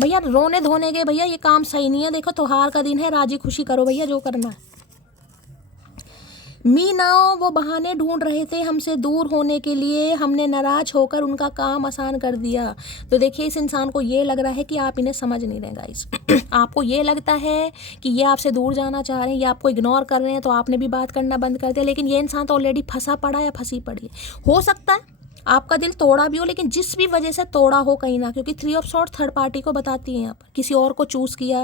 भैया। रोने धोने के भैया ये काम सही नहीं है। देखो त्योहार का दिन है, राजी खुशी करो भैया जो करना है। मीनाओ वो बहाने ढूंढ रहे थे हमसे दूर होने के लिए, हमने नाराज होकर उनका काम आसान कर दिया। तो देखिए इस इंसान को ये लग रहा है कि आप इन्हें समझ नहीं रहे गाइस। आपको ये लगता है कि ये आपसे दूर जाना चाह रहे हैं, या आपको इग्नोर कर रहे हैं, तो आपने भी बात करना बंद कर दिया। लेकिन ये इंसान तो ऑलरेडी फंसा पड़ा या फंसी पड़ी है। हो सकता है आपका दिल तोड़ा भी हो, लेकिन जिस भी वजह से तोड़ा हो कहीं ना, क्योंकि 3 ऑफ सॉर्ड थर्ड पार्टी को बताती है यहाँ पर। किसी और को चूज़ किया,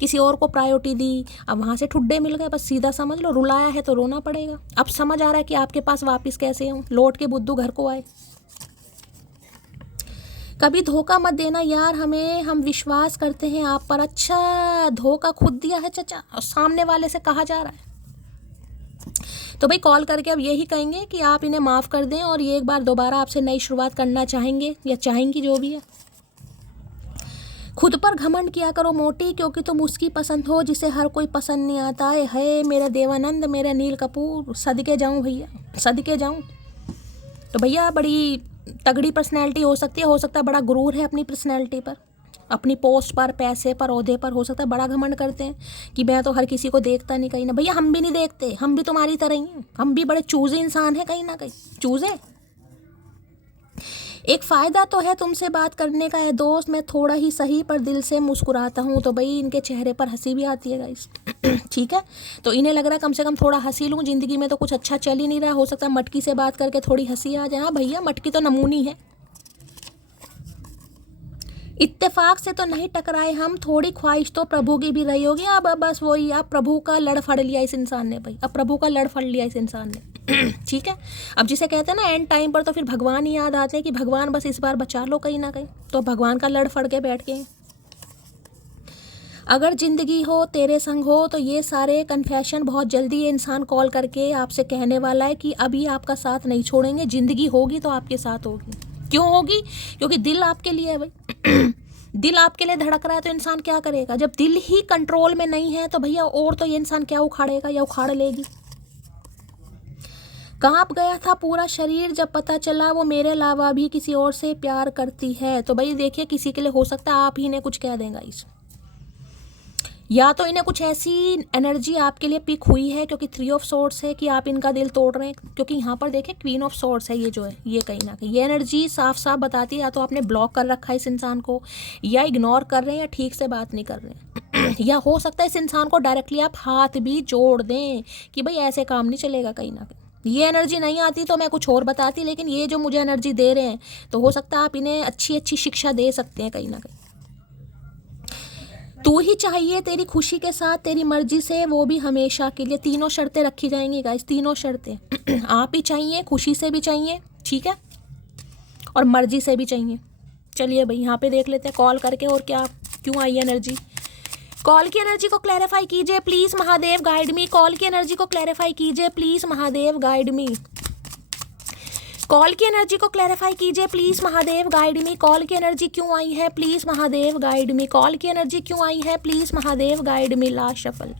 किसी और को प्रायोरिटी दी, अब वहाँ से ठुड्डे मिल गए, बस सीधा समझ लो रुलाया है तो रोना पड़ेगा। अब समझ आ रहा है कि आपके पास वापस कैसे हूँ, लौट के बुद्धू घर को आए। कभी धोखा मत देना यार हमें, हम विश्वास करते हैं आप पर। अच्छा धोखा खुद दिया है चाचा, और सामने वाले से कहा जा रहा है। तो भाई कॉल करके अब यही कहेंगे कि आप इन्हें माफ़ कर दें, और ये एक बार दोबारा आपसे नई शुरुआत करना चाहेंगे या चाहेंगी, जो भी है। खुद पर घमंड किया करो मोटी, क्योंकि तुम उसकी पसंद हो जिसे हर कोई पसंद नहीं आता है। मेरा देवानंद, मेरा नील कपूर, सदके जाऊं भैया, सदके जाऊं। तो भैया बड़ी तगड़ी पर्सनैलिटी हो सकती है, हो सकता है बड़ा गुरूर है अपनी पर्सनैलिटी पर, अपनी पोस्ट पर, पैसे पर, ओहदे पर। हो सकता है बड़ा घमंड करते हैं कि मैं तो हर किसी को देखता नहीं कहीं ना। भैया हम भी नहीं देखते, हम भी तुम्हारी तरह ही हैं, हम भी बड़े चूजे इंसान हैं कहीं ना कहीं, चूजे। एक फ़ायदा तो है तुमसे बात करने का है दोस्त, मैं थोड़ा ही सही पर दिल से मुस्कुराता हूँ। तो भाई इनके चेहरे पर हंसी भी आती है गाइस। ठीक है, तो इन्हें लग रहा है कम से कम थोड़ा हंसी लूँ, ज़िंदगी में तो कुछ अच्छा चल ही नहीं रहा। हो सकता है मटकी से बात करके थोड़ी हंसी आ जाए। हाँ भैया मटकी तो नमूनी है। इत्तेफाक से तो नहीं टकराए हम, थोड़ी ख्वाहिश तो प्रभु की भी रही होगी। अब बस वही, अब प्रभु का लड़ फड़ लिया इस इंसान ने भाई, अब प्रभु का लड़ फड़ लिया इस इंसान ने। ठीक है, अब जिसे कहते हैं ना एंड टाइम पर तो फिर भगवान ही याद आते हैं कि भगवान बस इस बार बचा लो कहीं ना कहीं। तो भगवान का लड़ फड़ के बैठ गए। अगर ज़िंदगी हो तेरे संग हो, तो ये सारे कन्फेशन बहुत जल्दी ये इंसान कॉल करके आपसे कहने वाला है कि अभी आपका साथ नहीं छोड़ेंगे। ज़िंदगी होगी तो आपके साथ होगी। क्यों होगी? क्योंकि दिल आपके लिए है भाई। दिल आपके लिए धड़क रहा है तो इंसान क्या करेगा? जब दिल ही कंट्रोल में नहीं है तो भैया और तो ये इंसान क्या उखाड़ेगा या उखाड़ लेगी। कांप गया था पूरा शरीर जब पता चला वो मेरे अलावा भी किसी और से प्यार करती है। तो भाई देखिए किसी के लिए हो सकता है आप ही ने कुछ कह देगा इस, या तो इन्हें कुछ ऐसी एनर्जी आपके लिए पिक हुई है, क्योंकि 3 ऑफ सॉर्ड्स है कि आप इनका दिल तोड़ रहे हैं। क्योंकि यहाँ पर देखें क्वीन ऑफ सॉर्ड्स है, ये जो है ये कहीं ना कहीं ये एनर्जी साफ साफ बताती है या तो आपने ब्लॉक कर रखा है इस इंसान को, या इग्नोर कर रहे हैं, या ठीक से बात नहीं कर रहे हैं। या हो सकता है इस इंसान को डायरेक्टली आप हाथ भी जोड़ दें कि भाई ऐसे काम नहीं चलेगा कहीं ना कहीं। ये एनर्जी नहीं आती तो मैं कुछ और बताती, लेकिन ये जो मुझे एनर्जी दे रहे हैं तो हो सकता है आप इन्हें अच्छी अच्छी शिक्षा दे सकते हैं कहीं ना कहीं। तू ही चाहिए तेरी खुशी के साथ तेरी मर्जी से, वो भी हमेशा के लिए। तीनों शर्तें रखी जाएंगी गाइस, तीनों शर्तें। आप ही चाहिए, खुशी से भी चाहिए, ठीक है, और मर्जी से भी चाहिए। चलिए भाई यहाँ पे देख लेते हैं कॉल करके और क्या क्यों आई एनर्जी। कॉल की एनर्जी को क्लैरिफाई कीजिए please Mahadev guide me. Call की एनर्जी को क्लैरिफाई कीजिए please Mahadev guide me. Call की एनर्जी को क्लैरिफाई कीजिए please Mahadev guide me. Call की एनर्जी क्यों आई है please Mahadev guide me. Call की एनर्जी क्यों आई है please Mahadev guide me. Last shuffle.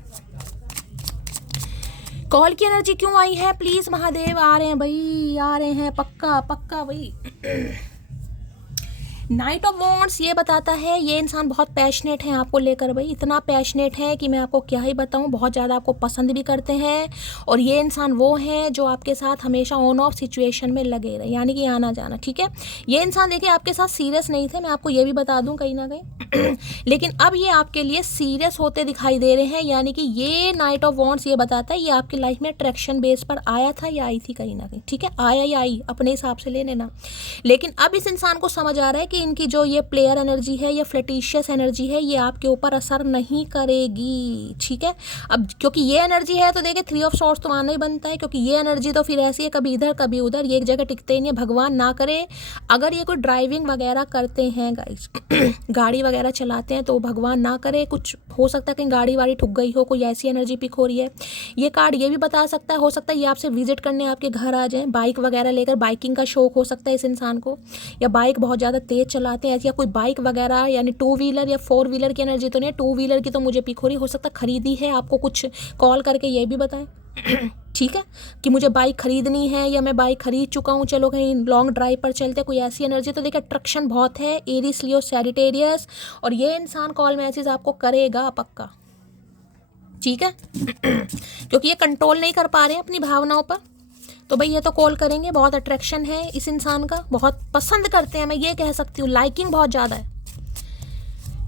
Call की एनर्जी क्यों आई है? प्लीज महादेव, आ रहे हैं भाई, आ रहे हैं, पक्का पक्का भाई। नाइट ऑफ वॉन्ड्स ये बताता है ये इंसान बहुत पैशनेट है आपको लेकर भाई, इतना पैशनेट है कि मैं आपको क्या ही बताऊं, बहुत ज़्यादा आपको पसंद भी करते हैं। और ये इंसान वो है जो आपके साथ हमेशा ऑन ऑफ सिचुएशन में लगे रहे, यानी कि आना जाना, ठीक है। ये इंसान देखिए आपके साथ सीरियस नहीं थे, मैं आपको ये भी बता दूं कहीं ना कहीं लेकिन अब ये आपके लिए सीरियस होते दिखाई दे रहे हैं, यानी कि ये नाइट ऑफ वॉन्ड्स ये बताता है ये आपकी लाइफ में अट्रैक्शन बेस पर आया था या आई थी कहीं ना कहीं, ठीक है। आया या आई अपने हिसाब से ले लेना। लेकिन अब इस इंसान को समझ आ रहा है कि इनकी जो ये प्लेयर एनर्जी है, ये फ्लर्टिशियस एनर्जी है, ये आपके ऊपर असर नहीं करेगी, ठीक है। अब क्योंकि ये एनर्जी है तो देखिए 3 ऑफ सॉर्ड्स तो आना ही बनता है, क्योंकि ये एनर्जी तो फिर ऐसी है कभी इधर कभी उधर, ये एक जगह टिकते ही नहीं। भगवान ना करे अगर ये कोई ड्राइविंग वगैरह करते हैं गाइस गाड़ी वगैरह चलाते हैं तो भगवान ना करे कुछ हो सकता है कहीं गाड़ी वाड़ी ठुक गई हो, कोई ऐसी एनर्जी पिक हो रही है। ये कार्ड ये भी बता सकता है, हो सकता है ये आपसे विजिट करने आपके घर आ जाएं, बाइक वगैरह लेकर, बाइकिंग का शौक हो सकता है इस इंसान को, या बाइक बहुत ज़्यादा तेज चलाते हैं, या कोई बाइक वगैरह यानी 2 व्हीलर या 4 व्हीलर की एनर्जी तो नहीं है, 2 व्हीलर की तो मुझे पिक हो रही, हो सकता है खरीदी है, आपको कुछ कॉल करके ये भी बताएं ठीक है कि मुझे बाइक खरीदनी है या मैं बाइक खरीद चुका हूँ, चलो कहीं लॉन्ग ड्राइव पर चलते, कोई ऐसी एनर्जी। तो देखिए अट्रैक्शन बहुत है, एरीज, लियो, सैजिटेरियस, और ये इंसान कॉल मैसेज आपको करेगा पक्का, ठीक है क्योंकि ये कंट्रोल नहीं कर पा रहे हैं अपनी भावनाओं पर, तो भाई ये तो कॉल करेंगे। बहुत अट्रैक्शन है इस इंसान का, बहुत पसंद करते हैं, मैं ये कह सकती हूँ, लाइकिंग बहुत ज़्यादा है।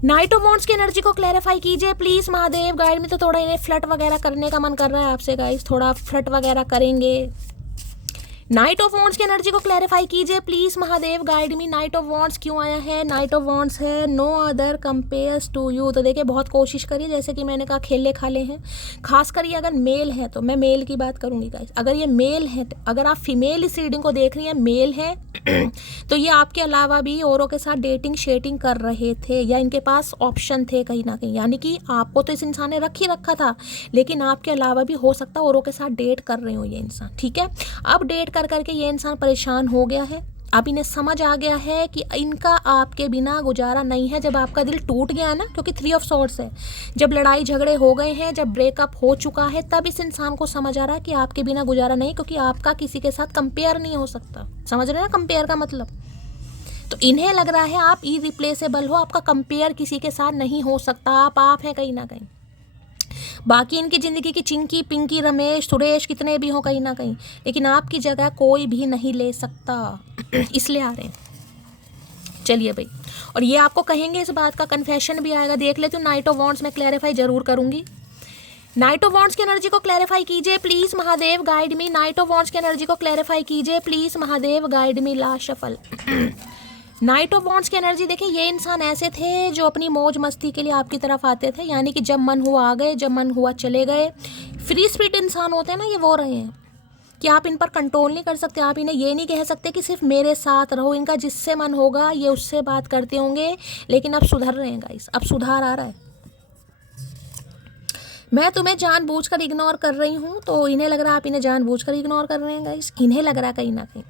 नाइट ऑफ वॉन्ड्स की एनर्जी को क्लैरिफाई कीजिए प्लीज महादेव। गाइड में तो थोड़ा इन्हें फ्लर्ट वगैरह करने का मन कर रहा है आपसे गाइस, थोड़ा फ्लर्ट वगैरह करेंगे। नाइट ऑफ वॉन्ड्स की एनर्जी को क्लैरिफाई कीजिए please Mahadev, guide me. Knight of wands क्यों आया है? नाइट ऑफ वॉन्ड्स है no other compares to you. तो देखिए बहुत कोशिश करिए, जैसे कि मैंने कहा खेले खाले हैं, खासकर ये अगर मेल है तो मैं मेल की बात करूंगी गाइस। अगर ये मेल है, अगर आप फीमेल इस रीडिंग को देख रही हैं, मेल है तो ये आपके अलावा भी औरों के साथ डेटिंग शेटिंग कर रहे थे, या इनके पास ऑप्शन थे कहीं ना कहीं, यानी कि आपको तो इस इंसान ने रख ही रखा था, लेकिन आपके अलावा भी हो सकता है औरों के साथ डेट कर रहे हो ये इंसान, ठीक है। अब डेट कर करके ये इंसान परेशान हो गया है, अब इन्हें समझ आ गया है कि इनका आपके बिना गुजारा नहीं है। जब आपका दिल टूट गया ना, क्योंकि 3 ऑफ सॉर्ड्स है, जब लड़ाई झगड़े हो गए हैं, जब ब्रेकअप हो चुका है, तब इस इंसान को समझ आ रहा है कि आपके बिना गुजारा नहीं, क्योंकि आपका किसी के साथ कंपेयर नहीं हो सकता। समझ रहे हैं ना कंपेयर का मतलब? तो इन्हें लग रहा है आप इरिप्लेसेबल हो, आपका कंपेयर किसी के साथ नहीं हो सकता, आप हैं कहीं ना कहीं। बाकी इनकी ज़िंदगी की चिंकी पिंकी रमेश सुरेश कितने भी हो कहीं ना कहीं, लेकिन आपकी जगह कोई भी नहीं ले सकता इसलिए आ रहे हैं। चलिए भाई, और ये आपको कहेंगे, इस बात का कन्फेशन भी आएगा, देख लेते हो। नाइट ऑफ वॉन्ड्स में क्लैरिफाई जरूर करूंगी। नाइट ऑफ वॉन्ड्स की एनर्जी को क्लैरिफाई कीजिए please Mahadev, guide me. Knight of wands की एनर्जी को क्लैरिफाई कीजिए please Mahadev, guide me. Last shuffle night of wands की एनर्जी देखिए, ये इंसान ऐसे थे जो अपनी मौज मस्ती के लिए आपकी तरफ आते थे, यानी कि जब मन हुआ आ गए, जब मन हुआ चले गए। फ्री स्पिरिट इंसान होते हैं ना, ये वो रहे हैं कि आप इन पर कंट्रोल नहीं कर सकते, आप इन्हें ये नहीं कह सकते कि सिर्फ मेरे साथ रहो, इनका जिससे मन होगा ये उससे बात करते होंगे, लेकिन अब सुधर रहे हैं गाइस, अब सुधार आ रहा है। मैं तुम्हें जानबूझकर इग्नोर कर रही हूँ, तो इन्हें लग रहा है आप इन्हें जानबूझकर इग्नोर कर रहे हैं गाइस, इन्हें लग रहा है कहीं ना कहीं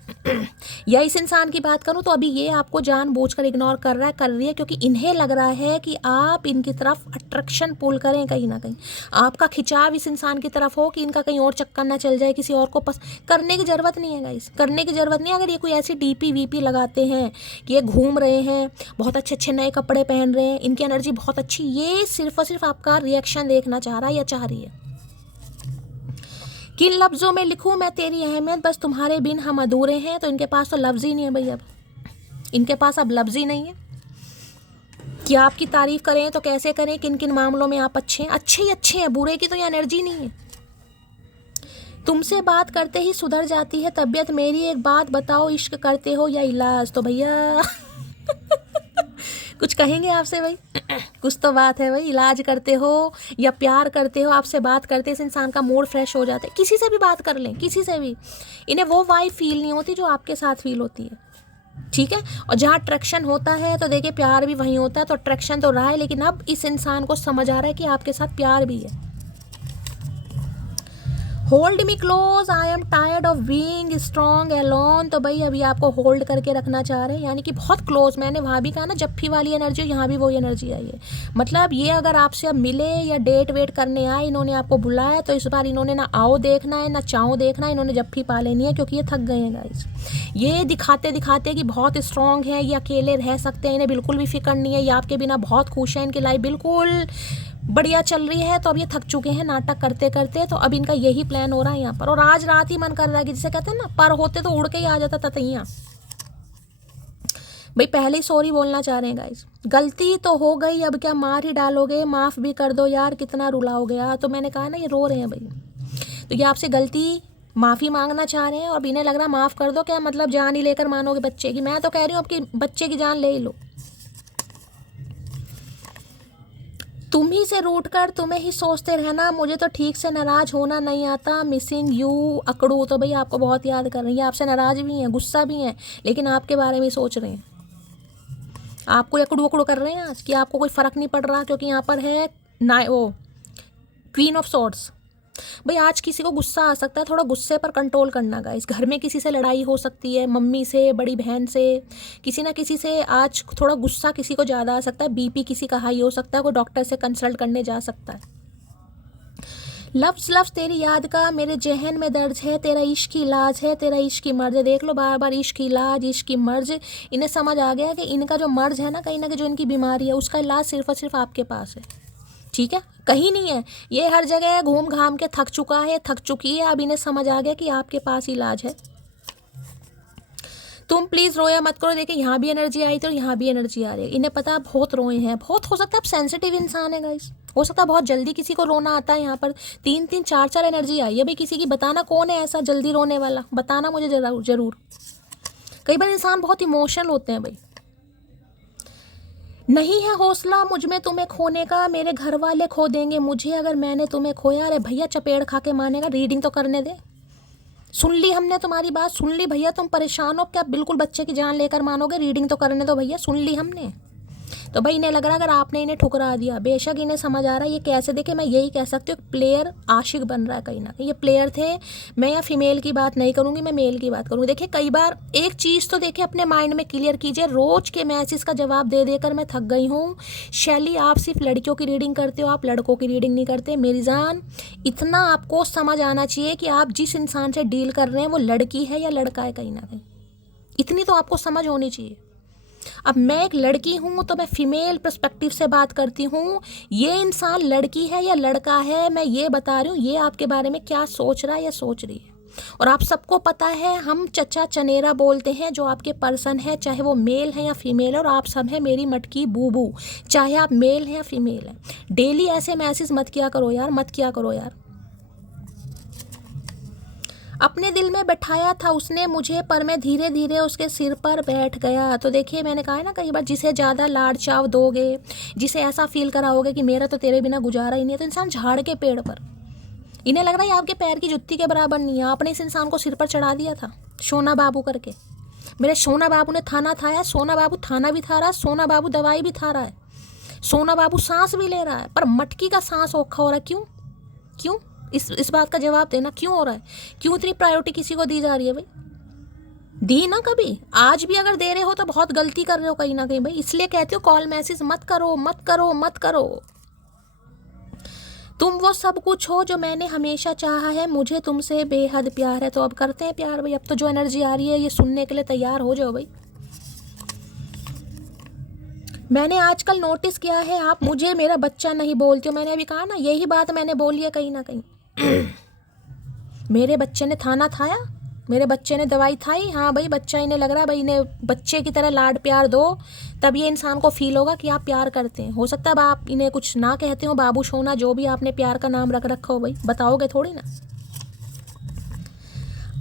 या इस इंसान की बात करूँ तो अभी ये आपको जानबूझकर इग्नोर कर रहा है, कर रही है, क्योंकि इन्हें लग रहा है कि आप इनकी तरफ अट्रैक्शन पुल करें कहीं ना कहीं, आपका खिंचाव इस इंसान की तरफ हो कि इनका कहीं और चक्कर ना चल जाए, किसी और को करने की ज़रूरत नहीं है गाइस, करने की ज़रूरत नहीं है। अगर ये कोई ऐसी डीपी वीपी लगाते हैं कि ये घूम रहे हैं, बहुत अच्छे अच्छे नए कपड़े पहन रहे हैं, इनकी एनर्जी बहुत अच्छी, ये सिर्फ और सिर्फ आपका रिएक्शन देखना चाह रहा है या चाह रही है। किन लफ्ज़ों में लिखूं मैं तेरी अहमियत, बस तुम्हारे बिन हम अधूरे हैं। तो इनके पास तो लफ्ज़ ही नहीं है भाई, अब इनके पास अब लफ्ज़ ही नहीं है कि आपकी तारीफ़ करें तो कैसे करें, किन किन मामलों में आप अच्छे हैं, अच्छे ही अच्छे हैं, बुरे की तो ये एनर्जी नहीं है। तुमसे बात करते ही सुधर जाती है तबीयत मेरी, एक बात बताओ इश्क करते हो या इलाज? तो भैया कुछ कहेंगे आपसे भाई, कुछ तो बात है भाई, इलाज करते हो या प्यार करते हो, आपसे बात करते इस इंसान का मूड फ्रेश हो जाता है। किसी से भी बात कर लें, किसी से भी, इन्हें वो वाइब फील नहीं होती जो आपके साथ फील होती है, ठीक है। और जहाँ अट्रैक्शन होता है तो देखिए प्यार भी वहीं होता है, तो अट्रैक्शन तो रहा है, लेकिन अब इस इंसान को समझ आ रहा है कि आपके साथ प्यार भी है। Hold me close, I am tired of being strong alone. तो भाई अभी आपको होल्ड करके रखना चाह रहे हैं, यानी कि बहुत क्लोज। मैंने वहाँ भी कहा ना जप्फी वाली एनर्जी, यहाँ भी वही एनर्जी आई है। मतलब ये अगर आपसे अब मिले या डेट वेट करने आए, इन्होंने आपको बुलाया, तो इस बार इन्होंने ना आओ देखना है ना चाओ देखना है, इन्होंने जप्फी पा लेनी है, क्योंकि ये थक गए हैं गाइस। ये दिखाते दिखाते कि बहुत स्ट्रॉन्ग है, ये अकेले रह सकते हैं, इन्हें बिल्कुल भी फिक्र नहीं है, ये आपके बिना बहुत खुश हैं, इनकी लाइफ बिल्कुल बढ़िया चल रही है। तो अब ये थक चुके हैं नाटक करते करते, तो अब इनका यही प्लान हो रहा है यहाँ पर। और आज रात ही मन कर रहा है कि जिसे कहते हैं ना, पर होते तो उड़ के ही आ जाता ततैया। भाई पहले ही सॉरी बोलना चाह रहे हैं गाइस, गलती तो हो गई, अब क्या मार ही डालोगे, माफ़ भी कर दो यार, कितना रुलाओगे यार। तो मैंने कहा ना ये रो रहे हैं भाई, तो ये आपसे गलती माफ़ी मांगना चाह रहे हैं, और इन्हें लग रहा माफ़ कर दो, क्या मतलब जान ही लेकर मानोगे बच्चे की। मैं तो कह रही हूँ आपकी बच्चे की जान ले ही लो। तुम ही से रूठ कर तुम्हें ही सोचते रहना, मुझे तो ठीक से नाराज़ होना नहीं आता, मिसिंग यू अकड़ू। तो भाई आपको बहुत याद कर रही है, आपसे नाराज़ भी हैं, गुस्सा भी हैं, लेकिन आपके बारे में सोच रहे हैं। आपको अकड़ू अकड़ू कर रहे हैं आज कि आपको कोई फ़र्क नहीं पड़ रहा, क्योंकि यहाँ पर है ना वो क्वीन ऑफ सॉर्ड्स। भाई आज किसी को गुस्सा आ सकता है, थोड़ा गुस्से पर कंट्रोल करना गाइस। घर में किसी से लड़ाई हो सकती है, मम्मी से, बड़ी बहन से, किसी ना किसी से आज थोड़ा गुस्सा किसी को ज़्यादा आ सकता है, बीपी किसी का हाई हो सकता है, कोई डॉक्टर से कंसल्ट करने जा सकता है। लफ्ज़ लफ्ज़ तेरी याद का मेरे जहन में दर्ज है, तेरा इश्क की इलाज है, तेरा इश्क की मर्ज। देख लो बार बार इश्क की इलाज, इश्क की मर्ज। इन्हें समझ आ गया कि इनका जो मर्ज है ना, कहीं ना कहीं जो इनकी बीमारी है, उसका इलाज सिर्फ और सिर्फ आपके पास है। ठीक है, कहीं नहीं है, ये हर जगह घूम घाम के थक चुका है, थक चुकी है। अब इन्हें समझ आ गया कि आपके पास इलाज है। तुम प्लीज़ रोया मत करो। देखिए यहाँ भी एनर्जी आई थी और यहाँ भी एनर्जी आ रही है। इन्हें पता है बहुत रोए हैं, बहुत हो सकता है आप सेंसिटिव इंसान है गाइस, हो सकता है बहुत जल्दी किसी को रोना आता है। यहाँ पर 3-3 4-4 एनर्जी आई है भाई किसी की। बताना कौन है ऐसा जल्दी रोने वाला, बताना मुझे जरूर जरूर। कई बार इंसान बहुत इमोशनल होते हैं भाई। नहीं है हौसला मुझ में तुम्हें खोने का, मेरे घर वाले खो देंगे मुझे अगर मैंने तुम्हें खोया। अरे भैया चपेड़ खा के मानेगा, रीडिंग तो करने दे। सुन ली हमने तुम्हारी बात, सुन ली भैया, तुम परेशान हो क्या, बिल्कुल बच्चे की जान लेकर मानोगे, रीडिंग तो करने दो भैया, सुन ली हमने। तो भाई इन्हें लग रहा है अगर आपने इन्हें ठुकरा दिया, बेशक इन्हें समझ आ रहा है ये कैसे। देखे मैं यही कह सकती हूँ, प्लेयर आशिक बन रहा है कहीं ना कहीं। ये प्लेयर थे, मैं या फीमेल की बात नहीं करूँगी, मैं मेल की बात करूँगी। देखिए कई बार एक चीज़ तो देखिए अपने माइंड में क्लियर कीजिए, रोज के मैसेज का जवाब दे देकर मैं थक गई हूँ। शैली आप सिर्फ लड़कियों की रीडिंग करते हो, आप लड़कों की रीडिंग नहीं करते। मेरी जान इतना आपको समझ आना चाहिए कि आप जिस इंसान से डील कर रहे हैं वो लड़की है या लड़का है, कहीं ना कहीं इतनी तो आपको समझ होनी चाहिए। अब मैं एक लड़की हूँ तो मैं फीमेल पर्सपेक्टिव से बात करती हूँ, ये इंसान लड़की है या लड़का है मैं ये बता रही हूँ, ये आपके बारे में क्या सोच रहा है या सोच रही है। और आप सबको पता है हम चचा चनेरा बोलते हैं जो आपके पर्सन है, चाहे वो मेल है या फीमेल है, और आप सब हैं मेरी मटकी बूबू, चाहे आप मेल हैं या फीमेल हैं। डेली ऐसे मैसेज मत किया करो यार, मत किया करो यार। अपने दिल में बैठाया था उसने मुझे, पर मैं धीरे धीरे उसके सिर पर बैठ गया। तो देखिए मैंने कहा है ना कई बार, जिसे ज़्यादा लाड चाव दोगे, जिसे ऐसा फील कराओगे कि मेरा तो तेरे बिना गुजारा ही नहीं है, तो इंसान झाड़ के पेड़ पर। इन्हें लग रहा है आपके पैर की जुत्ती के बराबर नहीं है। आपने इस इंसान को सिर पर चढ़ा दिया था सोना बाबू करके। मेरे सोना बाबू ने थाना थाया, सोना बाबू थाना भी था रहा है, सोना बाबू दवाई भी था रहा है, सोना बाबू सांस भी ले रहा है, पर मटकी का सांस औखा हो रहा है। क्यों क्यों, इस बात का जवाब देना, क्यों हो रहा है, क्यों इतनी प्रायोरिटी किसी को दी जा रही है भाई। दी ना कभी, आज भी अगर दे रहे हो तो बहुत गलती कर रहे हो कहीं ना कहीं भाई। इसलिए कहती हो कॉल मैसेज मत करो, मत करो, मत करो। तुम वो सब कुछ हो जो मैंने हमेशा चाहा है, मुझे तुमसे बेहद प्यार है। तो अब करते हैं प्यार भाई। अब तो जो एनर्जी आ रही है ये सुनने के लिए तैयार हो जाओ भाई। मैंने आजकल नोटिस किया है आप मुझे मेरा बच्चा नहीं बोलते हो। मैंने अभी कहा ना, यही बात मैंने बोली है कहीं ना कहीं। मेरे बच्चे ने थाना थाया, मेरे बच्चे ने दवाई थाई। हाँ भाई बच्चा, इन्हें लग रहा है भाई इन्हें बच्चे की तरह लाड प्यार दो, तब ये इंसान को फील होगा कि आप प्यार करते हैं। हो सकता है अब आप इन्हें कुछ ना कहते हो, बाबू सोना जो भी आपने प्यार का नाम रख रखा हो भाई, बताओगे थोड़ी ना।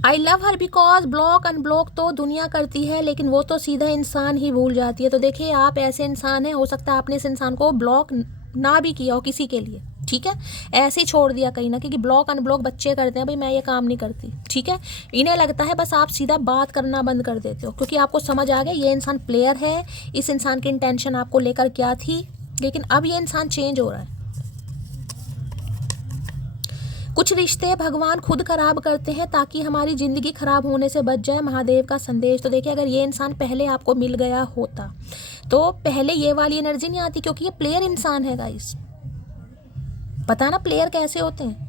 I love her because block unblock तो दुनिया करती है, लेकिन वो तो सीधा इंसान ही भूल जाती है। तो देखिए आप ऐसे इंसान हैं, हो सकता है आपने इस इंसान को ब्लॉक ना भी किया हो किसी के लिए, ठीक है, ऐसे ही छोड़ दिया कहीं ना, क्योंकि ब्लॉक अनब्लॉक बच्चे करते हैं भाई, मैं ये काम नहीं करती, ठीक है। इन्हें लगता है बस आप सीधा बात करना बंद कर देते हो, क्योंकि आपको समझ आ गया ये इंसान प्लेयर है, इस इंसान की इंटेंशन आपको लेकर क्या थी। लेकिन अब ये इंसान चेंज हो रहा है। कुछ रिश्ते भगवान खुद खराब करते हैं ताकि हमारी ज़िंदगी खराब होने से बच जाए। महादेव का संदेश। तो देखिए, अगर ये इंसान पहले आपको मिल गया होता तो पहले ये वाली एनर्जी नहीं आती, क्योंकि ये प्लेयर इंसान है गाइस। पता ना प्लेयर कैसे होते हैं,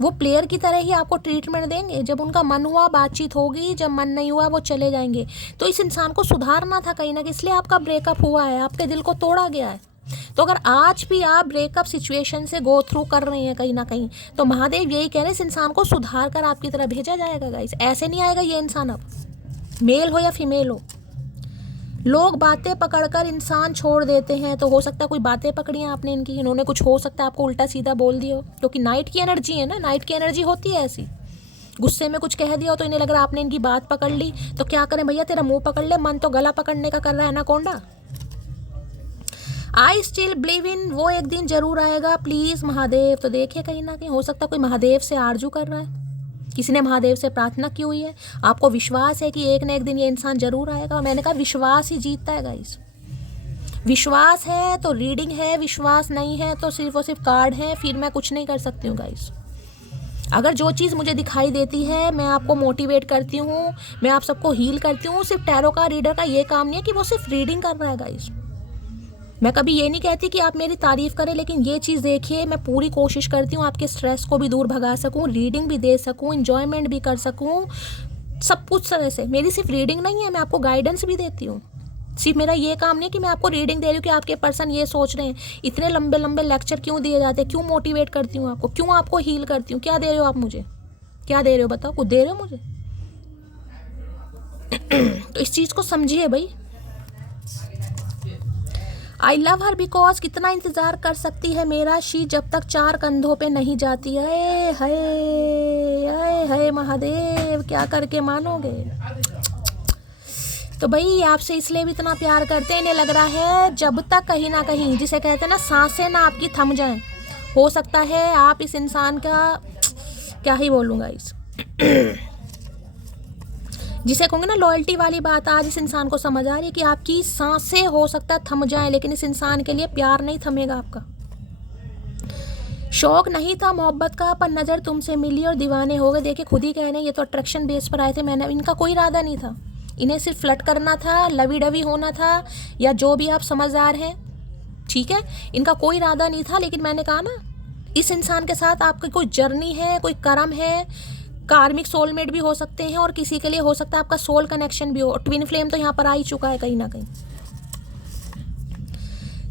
वो प्लेयर की तरह ही आपको ट्रीटमेंट देंगे। जब उनका मन हुआ बातचीत होगी, जब मन नहीं हुआ वो चले जाएंगे। तो इस इंसान को सुधारना था कहीं ना कहीं, इसलिए आपका ब्रेकअप हुआ है, आपके दिल को तोड़ा गया है। तो अगर आज भी आप ब्रेकअप सिचुएशन से गो थ्रू कर रहे हैं कहीं ना कहीं, तो महादेव यही कह रहे हैं, इस इंसान को सुधार कर आपकी तरफ भेजा जाएगा गाइस। ऐसे नहीं आएगा ये इंसान, अब मेल हो या फीमेल हो। लोग बातें पकड़कर इंसान छोड़ देते हैं, तो हो सकता है कोई बातें पकड़ी हैं आपने इनकी, इन्होंने कुछ हो सकता है आपको उल्टा सीधा बोल दिया हो, क्योंकि नाइट की एनर्जी है ना, नाइट की एनर्जी होती है ऐसी। गुस्से में कुछ कह दिया हो तो इन्हें लग रहा है आपने इनकी बात पकड़ ली, तो क्या करें भैया, तेरा मुंह पकड़ ले, मन तो गला पकड़ने का कर रहा है ना कोंडा। आई स्टिल बिलीव इन, वो एक दिन जरूर आएगा प्लीज़ महादेव। तो देखिए, कहीं ना कहीं हो सकता है कोई महादेव से आरजू कर रहा है, किसी ने महादेव से प्रार्थना की हुई है, आपको विश्वास है कि एक न एक दिन ये इंसान जरूर आएगा। और मैंने कहा विश्वास ही जीतता है गाइस। विश्वास है तो रीडिंग है, विश्वास नहीं है तो सिर्फ और सिर्फ कार्ड है, फिर मैं कुछ नहीं कर सकती हूँ गाइस। अगर जो चीज़ मुझे दिखाई देती है, मैं आपको मोटिवेट करती हूँ, मैं आप सबको हील करती हूँ। सिर्फ टैरो का रीडर का ये काम नहीं है कि वो सिर्फ रीडिंग कर रहा है गाइस। मैं कभी ये नहीं कहती कि आप मेरी तारीफ़ करें, लेकिन ये चीज़ देखिए, मैं पूरी कोशिश करती हूँ आपके स्ट्रेस को भी दूर भगा सकूँ, रीडिंग भी दे सकूँ, इन्जॉयमेंट भी कर सकूँ, सब कुछ तरह से। मेरी सिर्फ रीडिंग नहीं है, मैं आपको गाइडेंस भी देती हूँ। सिर्फ मेरा ये काम नहीं कि मैं आपको रीडिंग दे रही हूँ कि आपके पर्सन ये सोच रहे हैं, इतने लंबे लंबे लेक्चर क्यों दिए जाते हैं, क्यों मोटिवेट करती हूँ आपको, क्यों आपको हील करती हूँ। क्या दे रहे हो आप मुझे, क्या दे रहे हो बताओ, कुछ दे रहे हो मुझे? तो इस चीज़ को समझिए भाई। आई लव हर बिकॉज, कितना इंतज़ार कर सकती है मेरा शी जब तक 4 कंधों पे नहीं जाती है। हाय महादेव, क्या करके मानोगे। तो भाई आपसे इसलिए भी इतना प्यार करते हैं, इन्हें लग रहा है जब तक कहीं ना कहीं, जिसे कहते हैं ना, सांसें ना आपकी थम जाएं, हो सकता है आप इस इंसान का, क्या ही बोलूँगा इस जिसे कहूँगे ना लॉयल्टी वाली बात, आज इस इंसान को समझ आ रही है कि आपकी सांसें हो सकता थम जाएं, लेकिन इस इंसान के लिए प्यार नहीं थमेगा आपका। शौक नहीं था मोहब्बत का, पर नज़र तुमसे मिली और दीवाने हो गए। देखिए, खुद ही कह रहे हैं, ये तो अट्रैक्शन बेस पर आए थे। मैंने, इनका कोई इरादा नहीं था, इन्हें सिर्फ फ्लर्ट करना था, लवी डवी होना था, या जो भी आप समझदार हैं, ठीक है, इनका कोई इरादा नहीं था। लेकिन मैंने कहा ना, इस इंसान के साथ आपकी कोई जर्नी है, कोई कर्म है, कार्मिक सोलमेट भी हो सकते हैं, और किसी के लिए हो सकता है आपका सोल कनेक्शन भी हो। ट्विन फ्लेम तो यहाँ पर आ ही चुका है कहीं ना कहीं।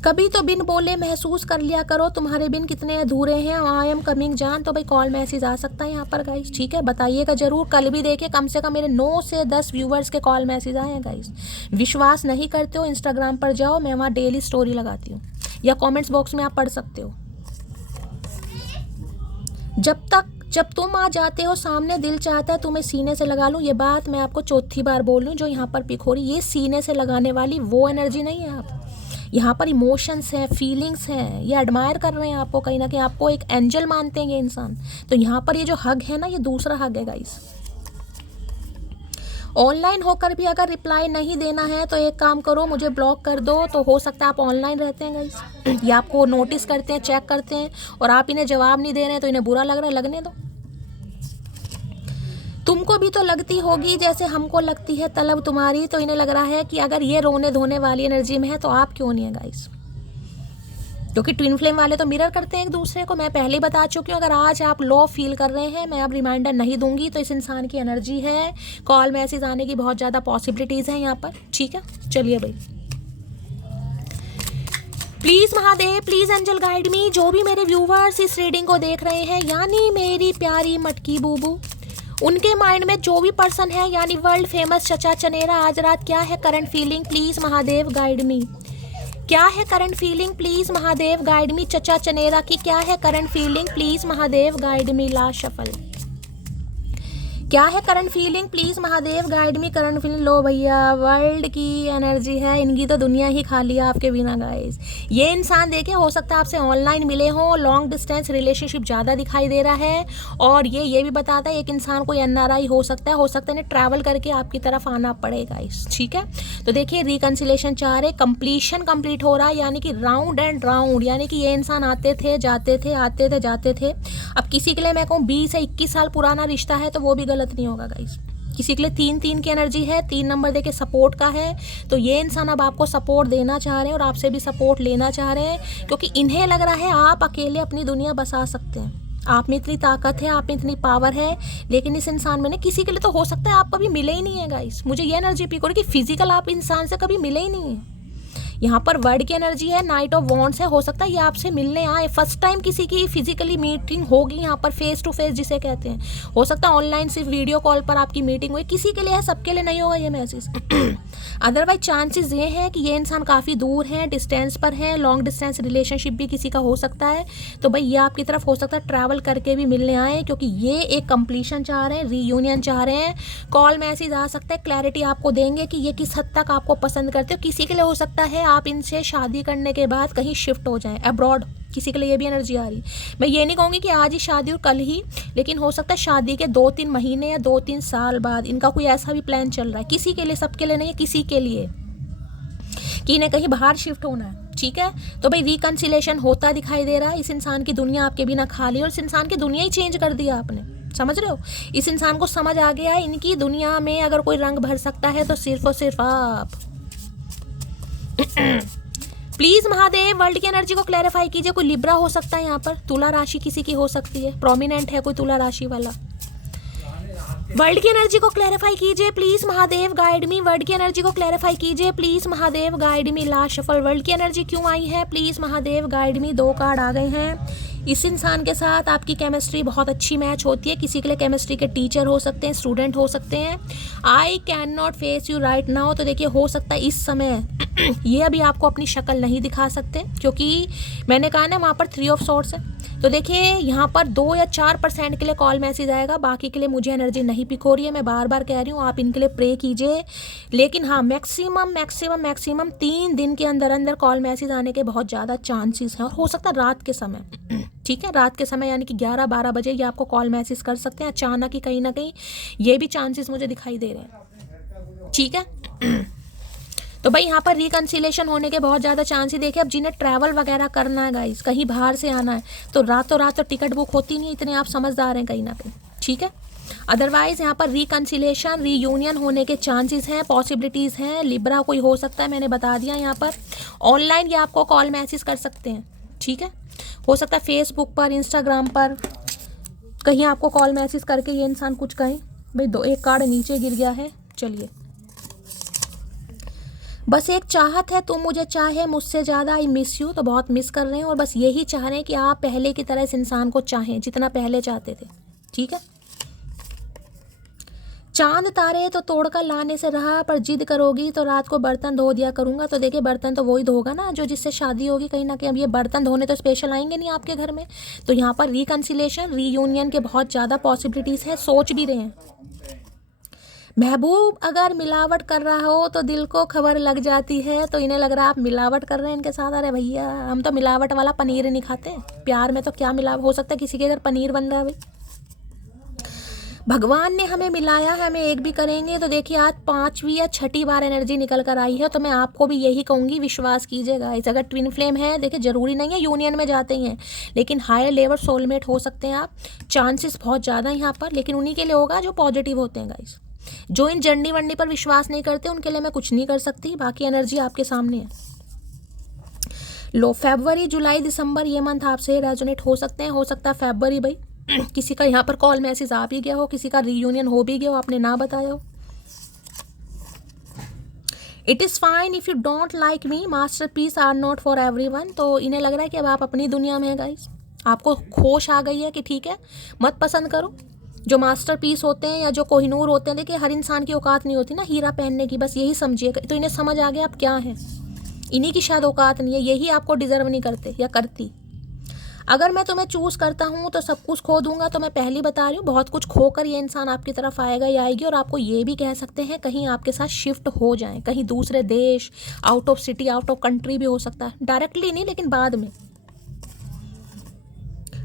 कभी तो बिन बोले महसूस कर लिया करो तुम्हारे बिन कितने अधूरे हैं, आई एम कमिंग जान। तो भाई कॉल मैसेज आ सकता है यहाँ पर गाइस, ठीक है, बताइएगा ज़रूर। कल भी देखिए, कम से कम मेरे 9 से 10 व्यूवर्स के कॉल मैसेज आए हैं गाइस। विश्वास नहीं करते हो, इंस्टाग्राम पर जाओ, मैं वहाँ डेली स्टोरी लगाती हूँ, या कॉमेंट्स बॉक्स में आप पढ़ सकते हो। जब तुम आ जाते हो सामने, दिल चाहता है तुम्हें सीने से लगा लूँ। ये बात मैं आपको चौथी बार बोल रही हूँ, जो यहाँ पर पिक हो रही, ये सीने से लगाने वाली वो एनर्जी नहीं है। आप यहाँ पर इमोशंस हैं, फीलिंग्स हैं, ये एडमायर कर रहे हैं आपको, कहीं ना कहीं आपको एक एंजल मानते हैं ये इंसान। तो यहाँ पर ये जो हग है ना, ये दूसरा हग है गाइस। ऑनलाइन होकर भी अगर रिप्लाई नहीं देना है तो एक काम करो, मुझे ब्लॉक कर दो। तो हो सकता है आप ऑनलाइन रहते हैं गाइस, या आपको नोटिस करते हैं, चेक करते हैं, और आप इन्हें जवाब नहीं दे रहे हैं, तो इन्हें बुरा लग रहा है, लगने दो। तुमको भी तो लगती होगी जैसे हमको लगती है तलब तुम्हारी। तो इन्हें लग रहा है कि अगर ये रोने धोने वाली एनर्जी में है तो आप क्यों नहीं है गाइस, क्योंकि ट्विन फ्लेम वाले तो मिरर करते हैं एक दूसरे को। मैं पहले ही बता चुकी हूँ, अगर आज आप लो फील कर रहे हैं, मैं अब रिमाइंडर नहीं दूंगी, तो इस इंसान की एनर्जी है, कॉल मैसेज आने की बहुत ज़्यादा पॉसिबिलिटीज़ हैं यहाँ पर, ठीक है। चलिए भाई, please Mahadev, please angel guide me. जो भी मेरे व्यूवर्स इस रीडिंग को देख रहे हैं, यानी मेरी प्यारी मटकी बूबू, उनके माइंड में जो भी पर्सन है, यानी वर्ल्ड फेमस चचा चनेरा, आज रात क्या है current feeling, please Mahadev guide me. क्या है current feeling, please Mahadev guide me. चचा चनेरा की क्या है current feeling, please Mahadev guide me. Last shuffle, क्या है current feeling, please Mahadev guide me current feeling. लो भैया, वर्ल्ड की एनर्जी है, इनकी तो दुनिया ही खाली है आपके बिना गाइस। ये इंसान देखिए, हो सकता है आपसे ऑनलाइन मिले हो, लॉन्ग डिस्टेंस रिलेशनशिप ज़्यादा दिखाई दे रहा है। और ये भी बताता है एक इंसान कोई NRI हो सकता है इन्हें ट्रैवल करके आपकी तरफ आना पड़ेगा इस, ठीक है। तो देखिए रिकन्सिलेशन चाह रहे, कंप्लीशन कंप्लीट हो रहा है, यानी कि राउंड एंड राउंड, यानी कि ये इंसान आते थे जाते थे, आते थे जाते थे। अब किसी के लिए मैं कहूँ 20 से 21 साल पुराना रिश्ता है तो वो भी गलत नहीं होगा गाइस। किसी के लिए 3-3 की एनर्जी है, 3 नंबर देके सपोर्ट का है, तो ये इंसान अब आपको सपोर्ट देना चाह रहे हैं और आपसे भी सपोर्ट लेना चाह रहे हैं, क्योंकि इन्हें लग रहा है आप अकेले अपनी दुनिया बसा सकते हैं, आप में इतनी ताकत है, आप में इतनी पावर है। लेकिन इस इंसान में ना किसी के लिए तो हो सकता है आप कभी मिले ही नहीं है गाइस। मुझे ये एनर्जी पिक हो रही है कि फिजिकल आप इंसान से कभी मिले ही नहीं है। यहाँ पर वर्ड की एनर्जी है, नाइट ऑफ वॉन्ड्स है, हो सकता है ये आपसे मिलने आए, फर्स्ट टाइम किसी की फिजिकली मीटिंग होगी यहाँ पर, फेस टू फेस जिसे कहते हैं। हो सकता है ऑनलाइन सिर्फ वीडियो कॉल पर आपकी मीटिंग हुई, किसी के लिए है, सबके लिए नहीं होगा ये मैसेज। अदरवाइज चांसेस ये हैं कि ये इंसान काफ़ी दूर है, डिस्टेंस पर है, लॉन्ग डिस्टेंस रिलेशनशिप भी किसी का हो सकता है। तो भाई ये आपकी तरफ हो सकता है ट्रैवल करके भी मिलने आए, क्योंकि ये एक कंप्लीशन चाह रहे हैं, रीयूनियन चाह रहे हैं। कॉल मैसेज आ सकता है, क्लैरिटी आपको देंगे कि ये किस हद तक आपको पसंद करते हो। किसी के लिए हो सकता है आप इनसे शादी करने के बाद कहीं शिफ्ट हो जाएं अब्रॉड, किसी के लिए ये भी एनर्जी आ रही। मैं ये नहीं कहूँगी कि आज ही शादी और कल ही, लेकिन हो सकता है शादी के 2-3 महीने या 2-3 साल बाद इनका कोई ऐसा भी प्लान चल रहा है। किसी के लिए, सबके लिए नहीं है, किसी के लिए कि इन्हें कहीं बाहर शिफ्ट होना है, ठीक है। तो भाई रिकन्सिलेशन होता दिखाई दे रहा है। इस इंसान की दुनिया आपके बिना खाली, और इस इंसान की दुनिया ही चेंज कर दिया आपने, समझ रहे हो। इस इंसान को समझ आ गया है इनकी दुनिया में अगर कोई रंग भर सकता है तो सिर्फ और सिर्फ आप। प्लीज महादेव वर्ल्ड की एनर्जी को क्लैरिफाई कीजिए। कोई लिब्रा हो सकता है यहाँ पर, तुला राशि किसी की हो सकती है, प्रोमिनेंट है कोई तुला राशि वाला। वर्ल्ड की एनर्जी को क्लैरिफाई कीजिए please Mahadev guide me. World की एनर्जी को क्लैरिफाई कीजिए please Mahadev guide me. Last shuffle world की एनर्जी क्यों आई है, please Mahadev guide me. 2 card आ गए हैं। इस इंसान के साथ आपकी केमिस्ट्री बहुत अच्छी मैच होती है। किसी के लिए केमिस्ट्री के टीचर हो सकते हैं, स्टूडेंट हो सकते हैं। I can not face you right now, तो देखिए हो सकता है इस समय ये अभी आपको अपनी शक्ल नहीं दिखा सकते, क्योंकि मैंने कहा ना वहाँ पर 3 ऑफ सॉर्ड्स है। तो देखिए यहाँ पर 2 या 4% के लिए कॉल मैसेज आएगा, बाकी के लिए मुझे एनर्जी नहीं पिक हो रही है। मैं बार बार कह रही हूँ आप इनके लिए प्रे कीजिए। लेकिन हाँ मैक्सिमम 3 दिन के अंदर अंदर कॉल मैसेज आने के बहुत ज़्यादा चांसेस हैं, और हो सकता है रात के समय, ठीक है, रात के समय यानी कि 11-12 बजे ये आपको कॉल मैसेज कर सकते हैं अचानक ही, कहीं ना कहीं ये भी चांसेस मुझे दिखाई दे रहे हैं, ठीक है। तो भाई यहाँ पर रिकन्सिलेशन होने के बहुत ज़्यादा चांस ही देखिए। अब जिन्हें ट्रैवल वगैरह करना है गाइस, कहीं बाहर से आना है, तो रातों रात तो टिकट बुक होती नहीं, इतने आप समझदार हैं कहीं ना कहीं, ठीक है। अदरवाइज यहाँ पर रिकन्सिलेशन, रीयूनियन होने के चांसेस हैं, पॉसिबिलिटीज़ हैं। लिब्रा कोई हो सकता है, मैंने बता दिया। यहाँ पर ऑनलाइन ये आपको कॉल मैसेज कर सकते हैं, ठीक है। हो सकता है फेसबुक पर, इंस्टाग्राम पर कहीं आपको कॉल मैसेज करके ये इंसान कुछ कहें। भाई 1 कार्ड नीचे गिर गया है, चलिए। बस एक चाहत है, तुम मुझे चाहे मुझसे ज़्यादा, आई मिस यू, तो बहुत मिस कर रहे हैं, और बस यही चाह रहे हैं कि आप पहले की तरह इस इंसान को चाहें जितना पहले चाहते थे, ठीक है। चांद तारे तो तोड़कर लाने से रहा, पर जिद करोगी तो रात को बर्तन धो दिया करूँगा। तो देखिए बर्तन तो वही धोगा ना जो जिससे शादी होगी कहीं ना कहीं। अब ये बर्तन धोने तो स्पेशल आएंगे नहीं आपके घर में। तो यहाँ पर रिकन्सिलेशन, रीयूनियन के बहुत ज़्यादा पॉसिबिलिटीज़ हैं, सोच भी रहे हैं। महबूब अगर मिलावट कर रहा हो तो दिल को खबर लग जाती है, तो इन्हें लग रहा है आप मिलावट कर रहे हैं इनके साथ। अरे भैया हम तो मिलावट वाला पनीर नहीं खाते, प्यार में तो क्या मिलावट हो सकता है, किसी के घर पनीर बन रहा है भाई। भगवान ने हमें मिलाया है, हमें एक भी करेंगे। तो देखिए आज 5वीं या 6ठी बार एनर्जी निकल कर आई है, तो मैं आपको भी यही कहूँगी, विश्वास कीजिएगा। इस अगर ट्विन फ्लेम है, देखिए ज़रूरी नहीं है यूनियन में जाते ही हैं, लेकिन हायर लेवल सोलमेट हो सकते हैं आप। चांसेस बहुत ज़्यादा यहाँ पर, लेकिन उन्हीं के लिए होगा जो पॉजिटिव होते हैं गाइस। जो इन जर्नी वर्नी पर विश्वास नहीं करते उनके लिए मैं कुछ नहीं कर सकती, बाकी एनर्जी आपके सामने है। लो फरवरी, जुलाई, दिसंबर ये मंथ आपसे रेजोनेट हो सकते हैं। हो सकता है फरवरी भाई किसी का यहाँ पर कॉल मैसेज आ भी गया हो, किसी का रीयूनियन हो भी गया हो, आपने ना बताया हो। It is fine if you don't like me, masterpiece are not for everyone. तो इन्हें लग रहा है कि अब आप अपनी दुनिया में हैं गाइस, आपको होश आ गई है कि ठीक है मत पसंद करो। जो मास्टर पीस होते हैं या जो कोहिनूर होते हैं, देखिए हर इंसान की औकात नहीं होती ना हीरा पहनने की, बस यही समझिए। तो इन्हें समझ आ गया आप क्या हैं, इन्हीं की शायद औकात नहीं है, यही आपको डिजर्व नहीं करते या करती। अगर मैं तुम्हें चूज़ करता हूँ तो सब कुछ खो दूंगा, तो मैं पहले बता रही हूँ बहुत कुछ खोकर ये इंसान आपकी तरफ आएगा या आएगी। और आपको ये भी कह सकते हैं कहीं आपके साथ शिफ्ट हो जाए, कहीं दूसरे देश, out of city, out of country भी हो सकता है, डायरेक्टली नहीं लेकिन बाद में।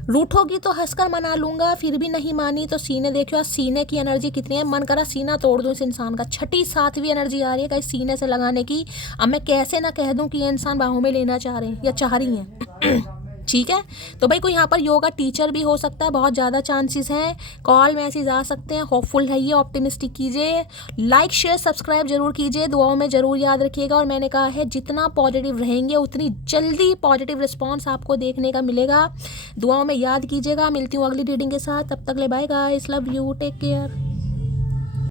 रूठोगी तो हंसकर मना लूंगा, फिर भी नहीं मानी तो सीने देखियो। सीने की एनर्जी कितनी है, मन करा सीना तोड़ दूं इस इंसान का। छठी सातवीं एनर्जी आ रही है कहीं सीने से लगाने की। अब मैं कैसे ना कह दूं कि ये इंसान बाहों में लेना चाह रहे हैं या चाह रही हैं। ठीक है, तो भाई कोई यहाँ पर योगा टीचर भी हो सकता है, बहुत ज़्यादा चांसेस हैं। कॉल मैसेज आ सकते हैं। होपफुल रहिए, ऑप्टिमिस्टिक कीजिए, लाइक शेयर सब्सक्राइब जरूर कीजिए, दुआओं में ज़रूर याद रखिएगा। और मैंने कहा है जितना पॉजिटिव रहेंगे उतनी जल्दी पॉजिटिव रिस्पॉन्स आपको देखने का मिलेगा। दुआओं में याद कीजिएगा। मिलती हूँ अगली रीडिंग के साथ, तब तक ले bye guys, love you, take care.